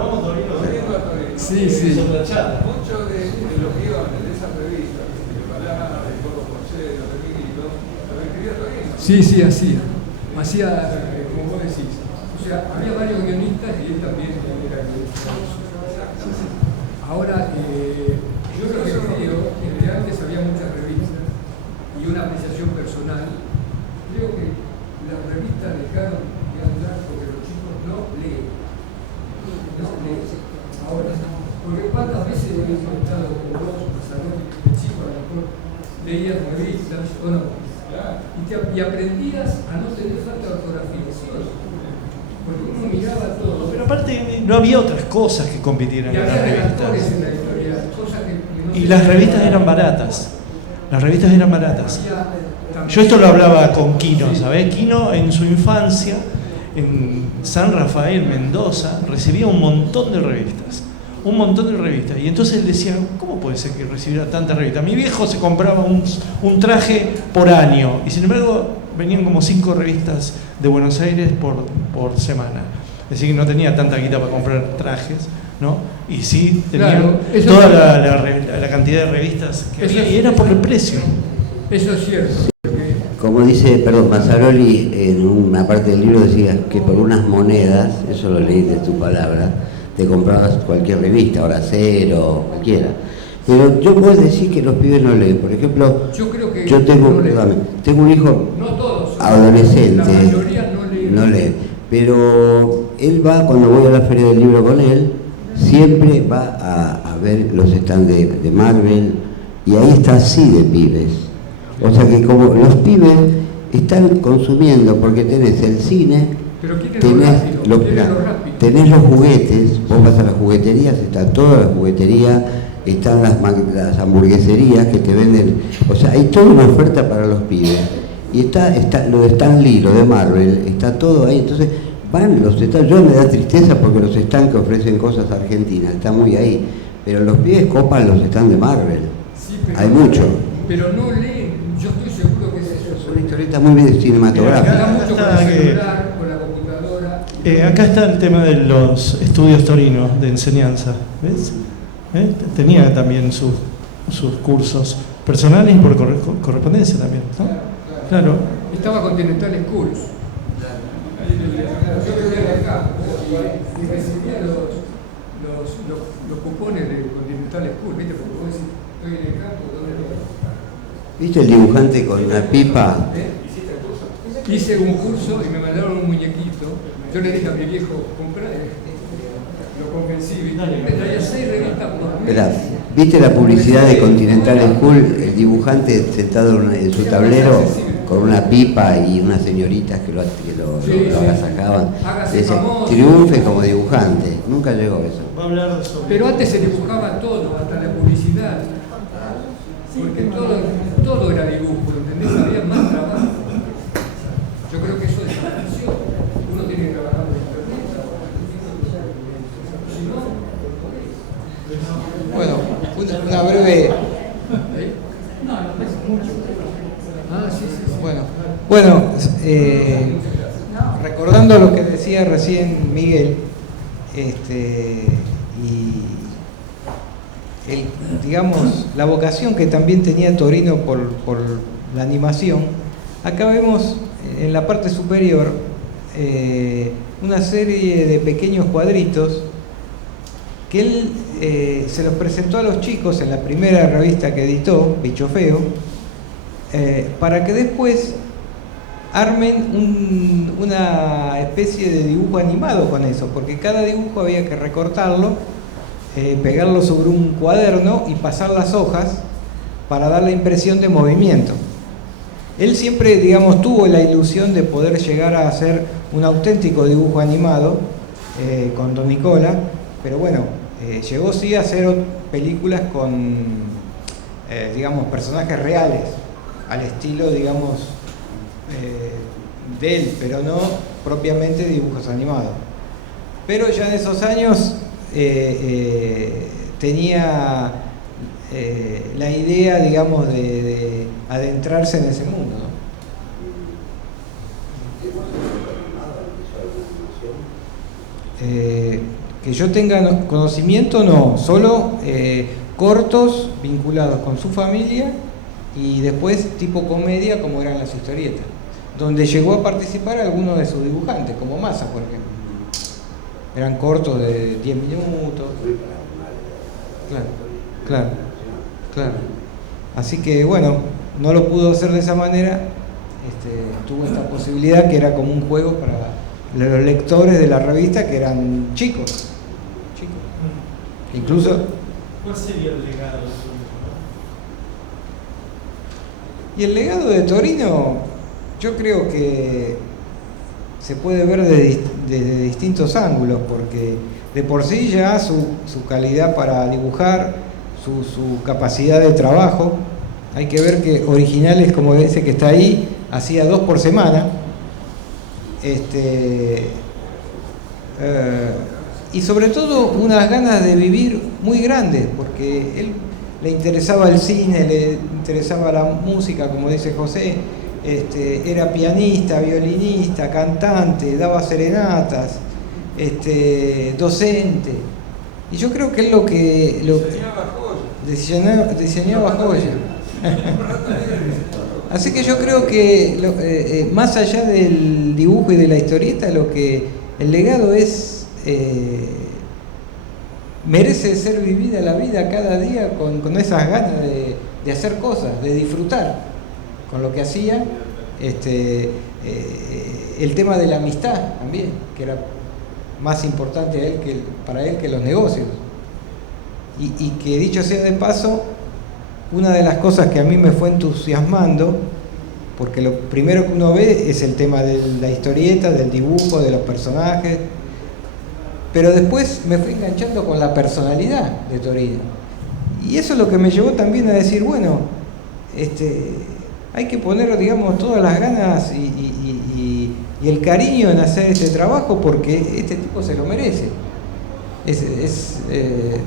Sí. Muchos de los guiones de esa revista, de Balá, de Gordo José, de Minguito, lo escribía Torino. Sí, hacía, como vos decís. O sea, había varios guionistas y él también era guionista. Ahora, yo lo que creo es que antes había muchas revistas y una apreciación personal. Creo que las revistas dejaron de andar porque los chicos no leen. Ahora, porque cuántas veces he estado con vos, Pasarón, el chico a lo mejor leías revistas o no, y aprendías a no tener falta de ortografía, ¿sí o no? Porque uno miraba todo. Pero aparte no había otras cosas que compitieran con las revistas. En la historia, cosas que no Y las revistas eran baratas. Yo esto lo hablaba con Quino, ¿sabés? Quino en su infancia, en San Rafael, Mendoza, recibía un montón de revistas. Y entonces él decía, ¿cómo puede ser que recibiera tantas revistas? Mi viejo se compraba un traje por año, y sin embargo venían como 5 revistas de Buenos Aires por semana. Es decir, que no tenía tanta guita para comprar trajes, ¿no? Y sí tenían toda la cantidad de revistas que había, y era por el precio. Eso es cierto. Como dice, Mazzaroli en una parte del libro decía que por unas monedas, eso lo leí de tu palabra, te comprabas cualquier revista, Hora Cero, cualquiera. Pero yo puedo decir que los pibes no leen. Por ejemplo, yo tengo un hijo adolescente, la mayoría no lee. Pero él va, cuando voy a la feria del libro con él, siempre va a ver los stands de Marvel, y ahí está así de pibes. O sea que como los pibes están consumiendo, porque tenés el cine, tenés los juguetes, vos vas a las jugueterías, está toda la juguetería, están las hamburgueserías que te venden, o sea, hay toda una oferta para los pibes. Y está lo de Stan Lee, lo de Marvel, está todo ahí. Entonces van los stands, yo me da tristeza porque los stands que ofrecen cosas argentinas están muy ahí, pero los pibes copan los stands de Marvel. Sí, pero, hay mucho. Pero no leen, yo estoy seguro que es eso. Una historieta muy bien cinematográfica. Da mucho con Está el que- celular, con la computadora. Acá está el tema de los estudios torinos de enseñanza, ¿ves? Tenía también sus cursos personales y por correspondencia también, ¿no? Claro. Estaba Continental Schools. Yo vivía acá y recibía los cupones de Continental School, ¿viste? Porque vos decís, estoy en el campo, ¿dónde voy? ¿Viste el dibujante con una pipa? Hice un curso y me mandaron un muñequito. Yo le dije a mi viejo, comprá, lo convencí, ¿viste? Me traía 6 revistas por mes. Esperá, ¿viste la publicidad de Continental School? El dibujante sentado en su tablero con una pipa y unas señoritas que lo agasajaban. Hágase Ese, famoso. triunfe como dibujante. Nunca llegó eso. Va a hablar sobre... Pero antes se dibujaba todo, hasta la publicidad. Porque todo era dibujo, ¿entendés? Había más trabajo. Yo creo que eso desapareció. Uno tiene que trabajar en internet. Si no, Bueno, una breve... ah, sí. Bueno, recordando lo que decía recién Miguel, digamos, la vocación que también tenía Torino por la animación, acá vemos en la parte superior una serie de pequeños cuadritos que él se los presentó a los chicos en la primera revista que editó, Bicho Feo, para que después armen una especie de dibujo animado con eso, porque cada dibujo había que recortarlo, pegarlo sobre un cuaderno y pasar las hojas para dar la impresión de movimiento. Él siempre, digamos, tuvo la ilusión de poder llegar a hacer un auténtico dibujo animado con Don Nicola, pero bueno, llegó sí a hacer películas con, digamos, personajes reales, al estilo, digamos, de él, pero no propiamente dibujos animados. Pero ya en esos años tenía la idea, digamos, de adentrarse en ese mundo, ¿no? Que yo tenga conocimiento, no, solo cortos vinculados con su familia y después tipo comedia como eran las historietas, donde llegó a participar algunos de sus dibujantes, como Massa, por ejemplo. Eran cortos de 10 minutos. Claro. Así que bueno, no lo pudo hacer de esa manera, tuvo esta posibilidad que era como un juego para los lectores de la revista, que eran chicos. Incluso... ¿Cuál sería el legado de Torino? Y el legado de Torino, yo creo que se puede ver desde distintos ángulos, porque de por sí ya su calidad para dibujar, su capacidad de trabajo, hay que ver que originales como ese que está ahí, hacía 2 por semana, y sobre todo unas ganas de vivir muy grandes, porque él le interesaba el cine, le interesaba la música, como dice José, era pianista, violinista, cantante, daba serenatas, docente, y yo creo que él diseñaba joyas. Así que yo creo que más allá del dibujo y de la historieta, el legado es merece ser vivida la vida cada día con esas ganas de hacer cosas, de disfrutar con lo que hacía. El tema de la amistad también, que era más importante para él que los negocios. Y que dicho sea de paso, una de las cosas que a mí me fue entusiasmando, porque lo primero que uno ve es el tema de la historieta, del dibujo, de los personajes, pero después me fui enganchando con la personalidad de Torino. Y eso es lo que me llevó también a decir, bueno, hay que poner, digamos, todas las ganas y el cariño en hacer este trabajo, porque este tipo se lo merece.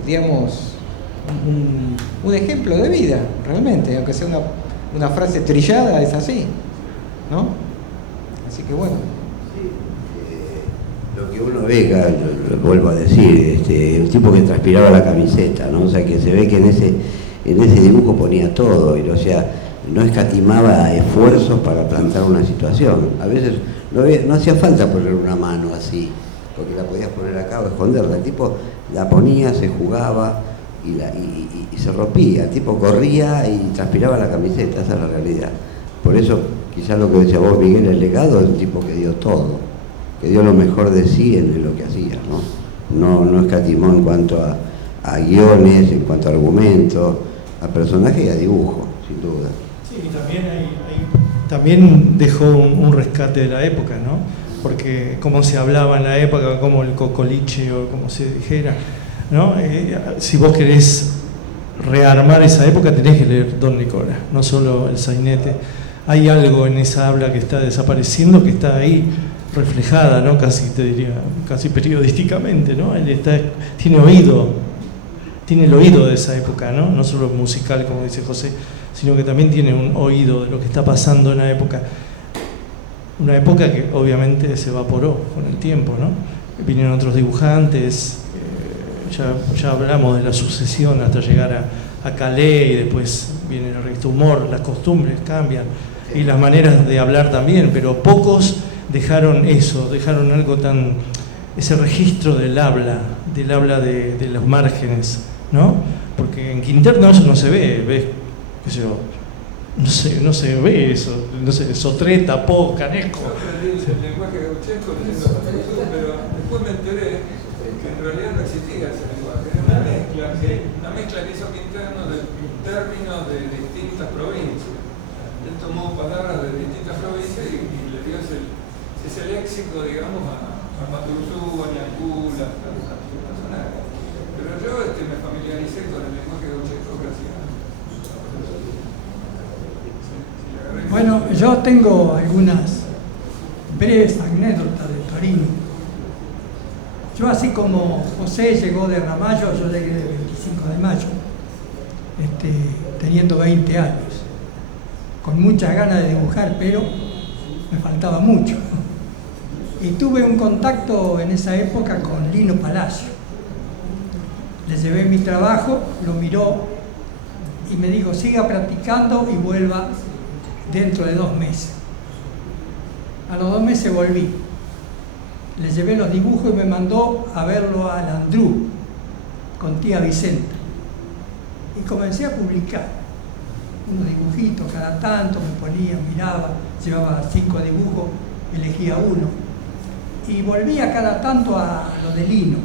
Digamos, un ejemplo de vida, realmente, aunque sea una frase trillada, es así, ¿no? Así que bueno. Lo que uno ve, lo vuelvo a decir, un tipo que transpiraba la camiseta, ¿no? O sea, que se ve que en ese dibujo ponía todo, y, o sea, no escatimaba esfuerzos para plantar una situación. A veces no hacía falta poner una mano así, porque la podías poner acá o esconderla. El tipo la ponía, se jugaba y se rompía. El tipo corría y transpiraba la camiseta, esa es la realidad. Por eso, quizás lo que decía vos, Miguel, el legado es un tipo que dio todo, que dio lo mejor de sí en lo que hacía, ¿no? No escatimó en cuanto a guiones, en cuanto a argumentos, a personajes y a dibujo, sin duda. Sí, y también dejó un rescate de la época, ¿no? Porque como se hablaba en la época, como el cocoliche o como se dijera, ¿no? Si vos querés rearmar esa época tenés que leer Don Nicolás, no solo el sainete. Hay algo en esa habla que está desapareciendo, que está ahí reflejada, ¿no? Casi te diría, casi periodísticamente, ¿no? Él tiene el oído de esa época, ¿no? No solo musical, como dice José, sino que también tiene un oído de lo que está pasando en la época. Una época que obviamente se evaporó con el tiempo, ¿no? Vinieron otros dibujantes, ya hablamos de la sucesión hasta llegar a Calais, y después viene el registro humor, las costumbres cambian y las maneras de hablar también, pero pocos dejaron eso, dejaron algo ese registro del habla de los márgenes, ¿no? Porque en Quinterno eso no se ve, ¿ves? ¿Qué sé yo? No se ve eso, no sé, Sotreta, Po, Canesco. Yo aprendí el lenguaje gauchesco leyendo la Jesús, pero después me enteré que en realidad no existía ese lenguaje, era una mezcla que hizo Quinterno de términos de distintas provincias. Él tomó palabras de distintas provincias y le dio ese léxico, digamos, a Maturuzú, a Ñacula, a sus personajes. Pero yo me familiaricé con el lenguaje gauchesco gracias a... Bueno, yo tengo algunas breves anécdotas de Torino. Yo, así como José llegó de Ramallo, yo llegué de 25 de mayo, teniendo 20 años, con muchas ganas de dibujar, pero me faltaba mucho. Y tuve un contacto en esa época con Lino Palacio. Le llevé mi trabajo, lo miró y me dijo, siga practicando y vuelva dentro de 2 meses. A los 2 meses volví. Le llevé los dibujos y me mandó a verlo a Landru con tía Vicenta. Y comencé a publicar unos dibujitos cada tanto, me ponía, miraba, llevaba 5 dibujos, elegía uno. Y volvía cada tanto a lo de Lino.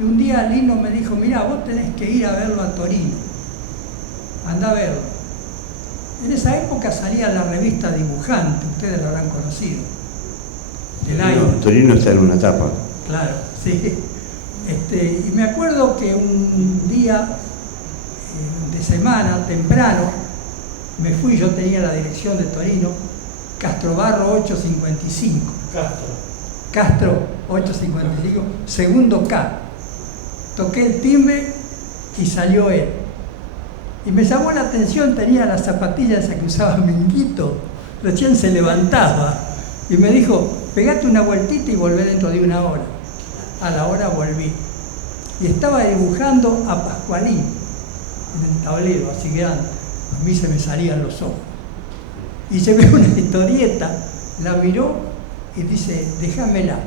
Y un día Lino me dijo, mirá, vos tenés que ir a verlo a Torino. Andá a verlo. En esa época salía la revista Dibujante, ustedes lo habrán conocido. Torino está en una tapa. Claro, sí. Y me acuerdo que un día de semana, temprano, me fui, yo tenía la dirección de Torino, Castrobarro 855. Castro 855, segundo K. Toqué el timbre y salió él. Y me llamó la atención, tenía las zapatillas esas que usaba Minguito, recién se levantaba. Y me dijo, pegate una vueltita y volvé dentro de 1 hora. A la hora volví. Y estaba dibujando a Pascualín en el tablero, así grande. A mí se me salían los ojos. Y llevé una historieta, la miró y dice, déjamela.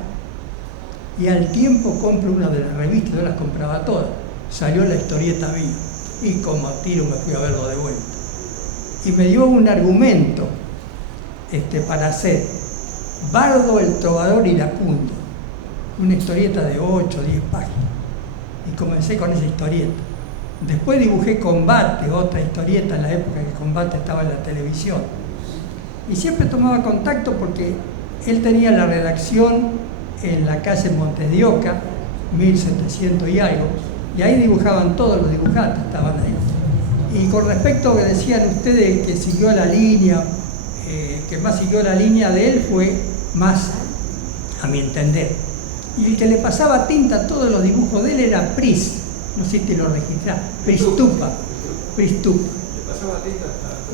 Y al tiempo compro una de las revistas, yo las compraba todas. Salió la historieta mía. Y como tiro me fui a verlo de vuelta. Y me dio un argumento para hacer Bardo el trovador iracundo, una historieta de 8 o 10 páginas. Y comencé con esa historieta. Después dibujé Combate, otra historieta en la época que Combate estaba en la televisión. Y siempre tomaba contacto porque él tenía la redacción en la calle Montes de Oca, 1700 y algo, y ahí dibujaban todos los dibujantes, estaban ahí. Y con respecto a lo que decían ustedes que siguió la línea, que más siguió la línea de él fue más, a mi entender. Y el que le pasaba tinta a todos los dibujos de él era Pris, no sé si te lo registrás, Pristupa.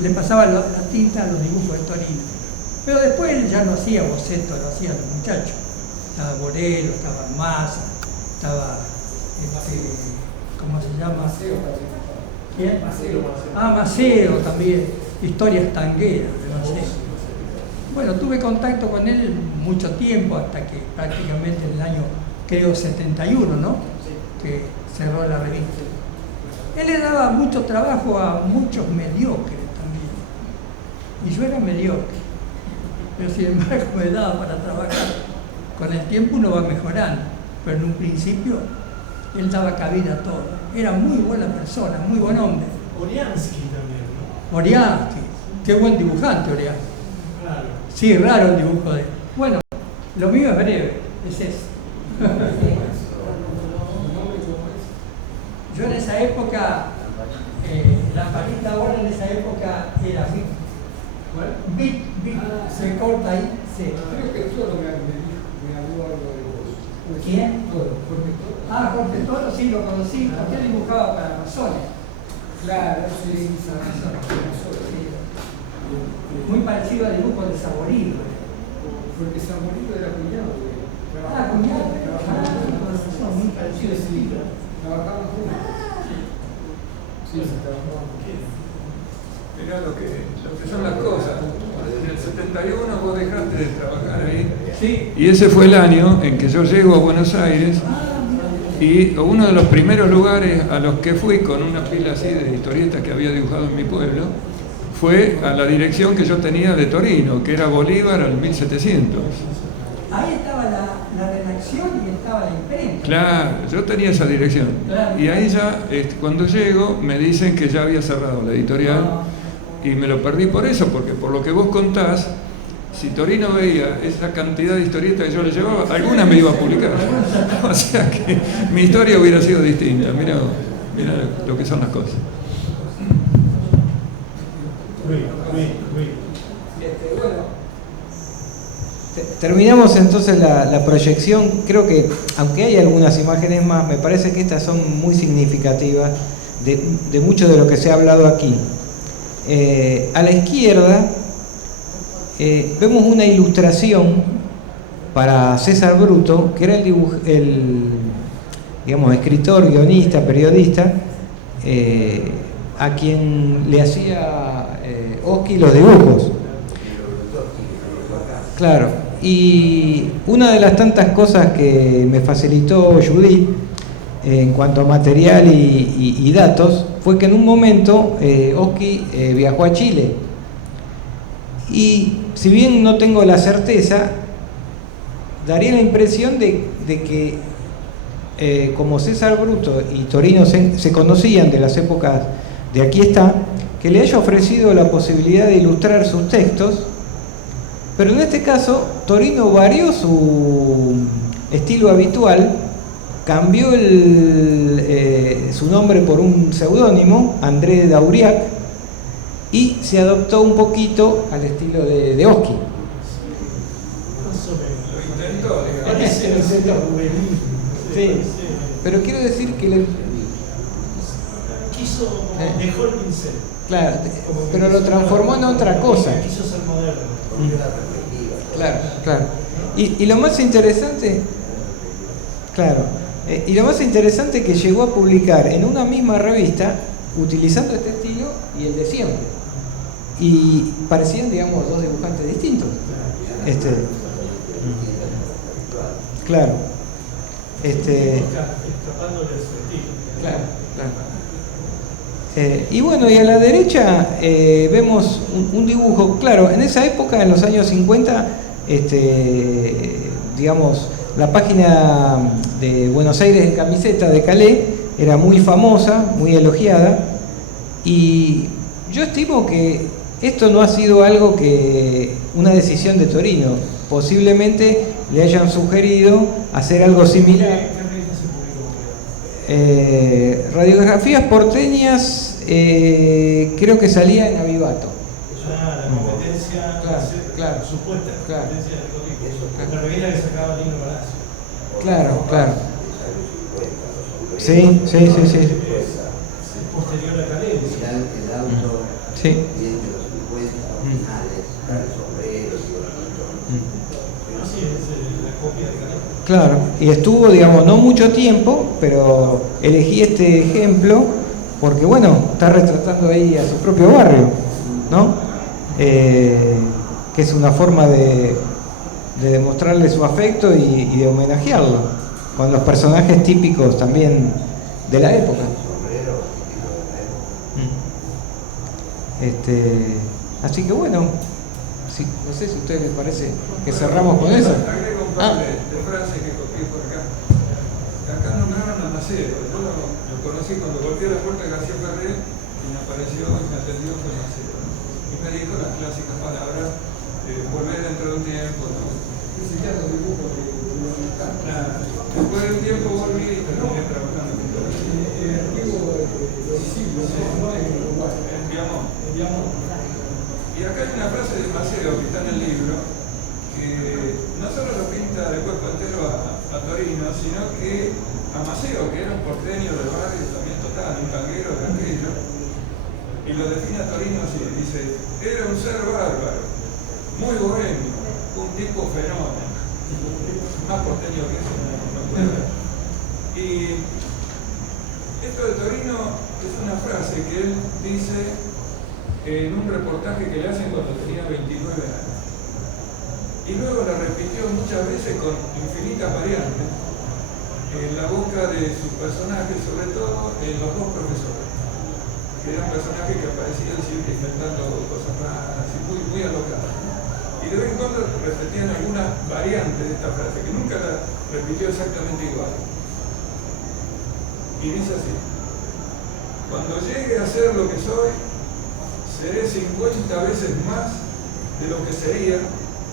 Le pasaba la tinta a los dibujos de Torino. Pero después él ya no hacía bocetos, lo hacían los muchachos. Estaba Borello, estaba Massa, estaba, ¿cómo se llama? ¿Quién? Maceo también, historias tangueras de Maceo. Bueno, tuve contacto con él mucho tiempo, hasta que prácticamente en el año, creo, 71, ¿no? Que cerró la revista. Él le daba mucho trabajo a muchos mediocres también. Y yo era mediocre. Pero sin embargo me daba para trabajar. Con el tiempo uno va mejorando. Pero en un principio él daba cabida a todo. Era muy buena persona, muy buen hombre. Oriansky también, ¿no? Oriansky. Qué buen dibujante, Oriansky. Claro. Sí, raro el dibujo de él. Bueno, lo mío es breve, es eso. Yo en esa época, la palita ahora en esa época era Bit. Bit, se corta ahí. Sí. Creo que Toro me habló algo de vos. ¿Quién? Toro, Jorge Toro. Ah, Jorge Toro sí lo conocí, porque él dibujaba para Amazonas. Claro, sí. Muy parecido al dibujo de Saborido. Porque Saborido era cuñado. Cuñado. Muy parecido ese libro. Trabajaban juntos. Sí, trabajaban juntos. Mirá lo que son las cosas. En el 71 vos dejaste de trabajar ahí. Sí. Y ese fue el año en que yo llego a Buenos Aires y uno de los primeros lugares a los que fui con una pila así de historietas que había dibujado en mi pueblo fue a la dirección que yo tenía de Torino, que era Bolívar al 1700. Ahí estaba la redacción y estaba la imprenta. Claro, yo tenía esa dirección. Claro. Y ahí ya, cuando llego, me dicen que ya había cerrado la editorial. Y me lo perdí por eso, porque por lo que vos contás, si Torino veía esa cantidad de historietas que yo le llevaba, alguna me iba a publicar. O sea que mi historia hubiera sido distinta. Mira lo que son las cosas. Terminamos entonces la proyección. Creo que, aunque hay algunas imágenes más, me parece que estas son muy significativas de mucho de lo que se ha hablado aquí. A la izquierda vemos una ilustración para César Bruto, que era el escritor, guionista, periodista, a quien le hacía Oski los dibujos. Claro, y una de las tantas cosas que me facilitó Judith en cuanto a material y datos fue que en un momento Oski viajó a Chile. Y si bien no tengo la certeza, daría la impresión de que como César Bruto y Torino se conocían de las épocas de Aquí está, que le haya ofrecido la posibilidad de ilustrar sus textos, pero en este caso Torino varió su estilo habitual, cambió su nombre por un seudónimo, André Dauriac, y se adoptó un poquito al estilo de Oski. Sí, pero quiero decir que dejó el pincel. Claro, pero lo transformó en otra cosa. Quiso ser moderno. Claro. Y lo más interesante, y lo más interesante es que llegó a publicar en una misma revista, utilizando este estilo y el de siempre. Y parecían, digamos, dos dibujantes distintos. Claro. Escapándole de su estilo. Claro. Y bueno, y a la derecha vemos un dibujo, claro, en esa época, en los años 50, digamos, la página de Buenos Aires en camiseta de Calais era muy famosa, muy elogiada, y yo estimo que esto no ha sido algo una decisión de Torino, posiblemente le hayan sugerido hacer algo similar. Radiografías porteñas, creo que salía en Avivato. La competencia, Claro. supuesta Claro. competencia del cómic. La revista que sacaba Lino Palacio. Claro. Sí, sí, sí, sí. Posterior a Carencia. El auto Sí. bien de los 50 originales, trae sombreros y gorritos. Así es la copia de Carencia. Claro, y estuvo, digamos, no mucho tiempo, pero elegí este ejemplo porque, bueno, está retratando ahí a su propio barrio, ¿no? Que es una forma de demostrarle su afecto y de homenajearlo, con los personajes típicos también de la época. Así que bueno, sí, no sé si a ustedes les parece que cerramos con eso. Agrego un par de frases que copié por acá. Acá nombraron a Macedo. Yo lo conocí cuando golpeé la puerta de García Ferrer y me apareció y me atendió con Macedo. Y me dijo las clásicas palabras, volver dentro de un tiempo. ¿No? Enseñando dibujo de después de un tiempo volví y terminé trabajando con todo. El antiguo discípulo en Uruguay. Enviamos. Y acá hay una frase de Macedo que está en el libro, que no solo lo pinta de cuerpo entero a Torino, sino que a Maceo, que era un porteño del barrio también total, un tanguero de aquello, y lo define a Torino así, dice, era un ser bárbaro, muy bohemio, un tipo fenómeno, más porteño que eso no puede haber. Y esto de Torino es una frase que él dice en un reportaje que le hacen cuando tenía 29 años. Y luego la repitió muchas veces con infinitas variantes en la boca de sus personajes, sobre todo en los dos profesores, que eran personajes que aparecían siempre inventando cosas raras y muy alocadas. Y de vez en cuando repetían alguna variante de esta frase, que nunca la repitió exactamente igual. Y dice así: cuando llegue a ser lo que soy, seré 50 veces más de lo que sería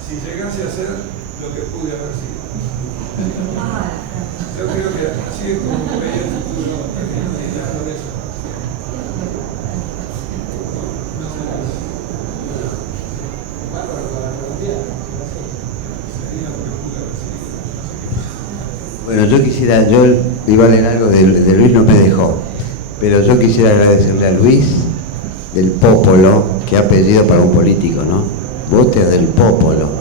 si llegase a ser lo que pude haber sido. Yo creo que así es como veía el futuro terminando de eso. Bueno, yo iba a leer algo de Luis, no me dejó, pero yo quisiera agradecerle a Luis del Popolo, que ha pedido para un político, ¿no? Vote del Popolo.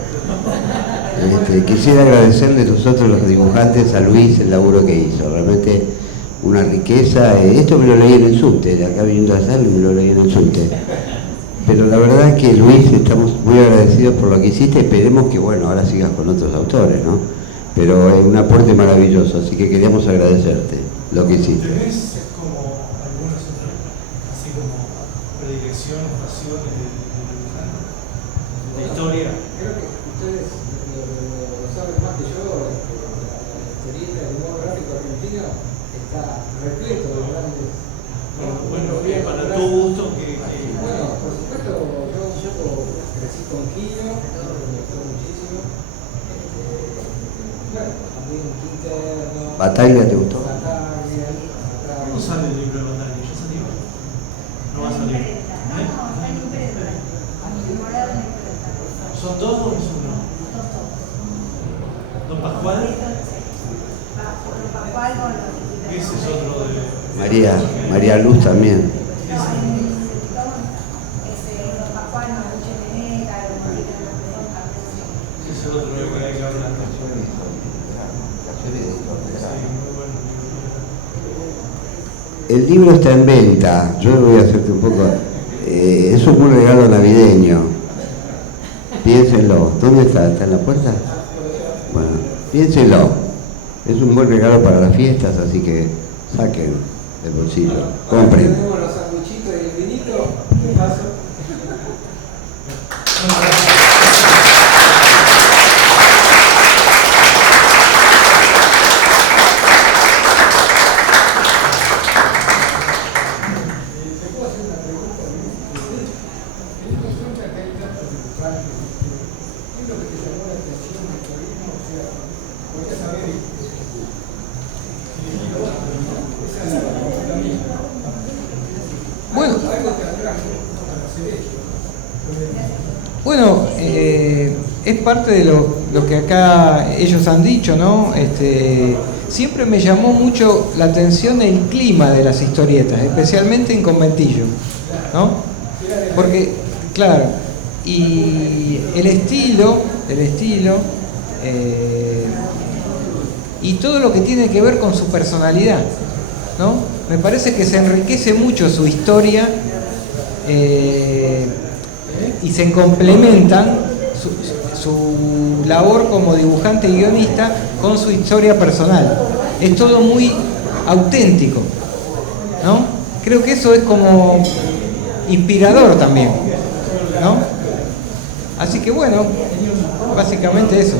Quisiera agradecerle a nosotros los dibujantes a Luis el laburo que hizo, realmente una riqueza. Esto me lo leí en el subte, de acá viniendo a sala me lo leí en el subte. Pero la verdad es que Luis, estamos muy agradecidos por lo que hiciste, esperemos que bueno, ahora sigas con otros autores, ¿no? Pero es un aporte maravilloso, así que queríamos agradecerte lo que hiciste. ¿Tenés como algunas otras, así como predilecciones, pasiones de historia? Creo que ustedes lo saben más que yo, la historieta del humor gráfico argentino está repleto de grandes. Bueno, para tu gusto que... Bueno, por supuesto, yo crecí con Quino, me gustó muchísimo. Bueno, también Quinterno. ¿Batalla te gustó? ¿Cuándo sale el libro de Batalla? ¿Ya salió? ¿No va a salir? ¿Son dos o es uno? ¿Don Pascual? Ese es otro de... María Luz también. Ese es otro libro que hay que hablar. El libro está en venta, yo voy a hacerte un poco... es un buen regalo navideño. Piénsenlo. ¿Dónde está? ¿Está en la puerta? Bueno, piénsenlo. Es un buen regalo para las fiestas, así que saquen del bolsillo. Compren. Tenemos los sanguchitos y el vinito, de paso. Bueno, es parte de lo que acá ellos han dicho, ¿no? siempre me llamó mucho la atención el clima de las historietas, especialmente en Conventillo, ¿no? Porque, claro, y el estilo, y todo lo que tiene que ver con su personalidad, ¿no? Me parece que se enriquece mucho su historia y se complementan su labor como dibujante y guionista con su historia personal. Es todo muy auténtico, ¿no? Creo que eso es como inspirador también, ¿no? Así que bueno, básicamente eso.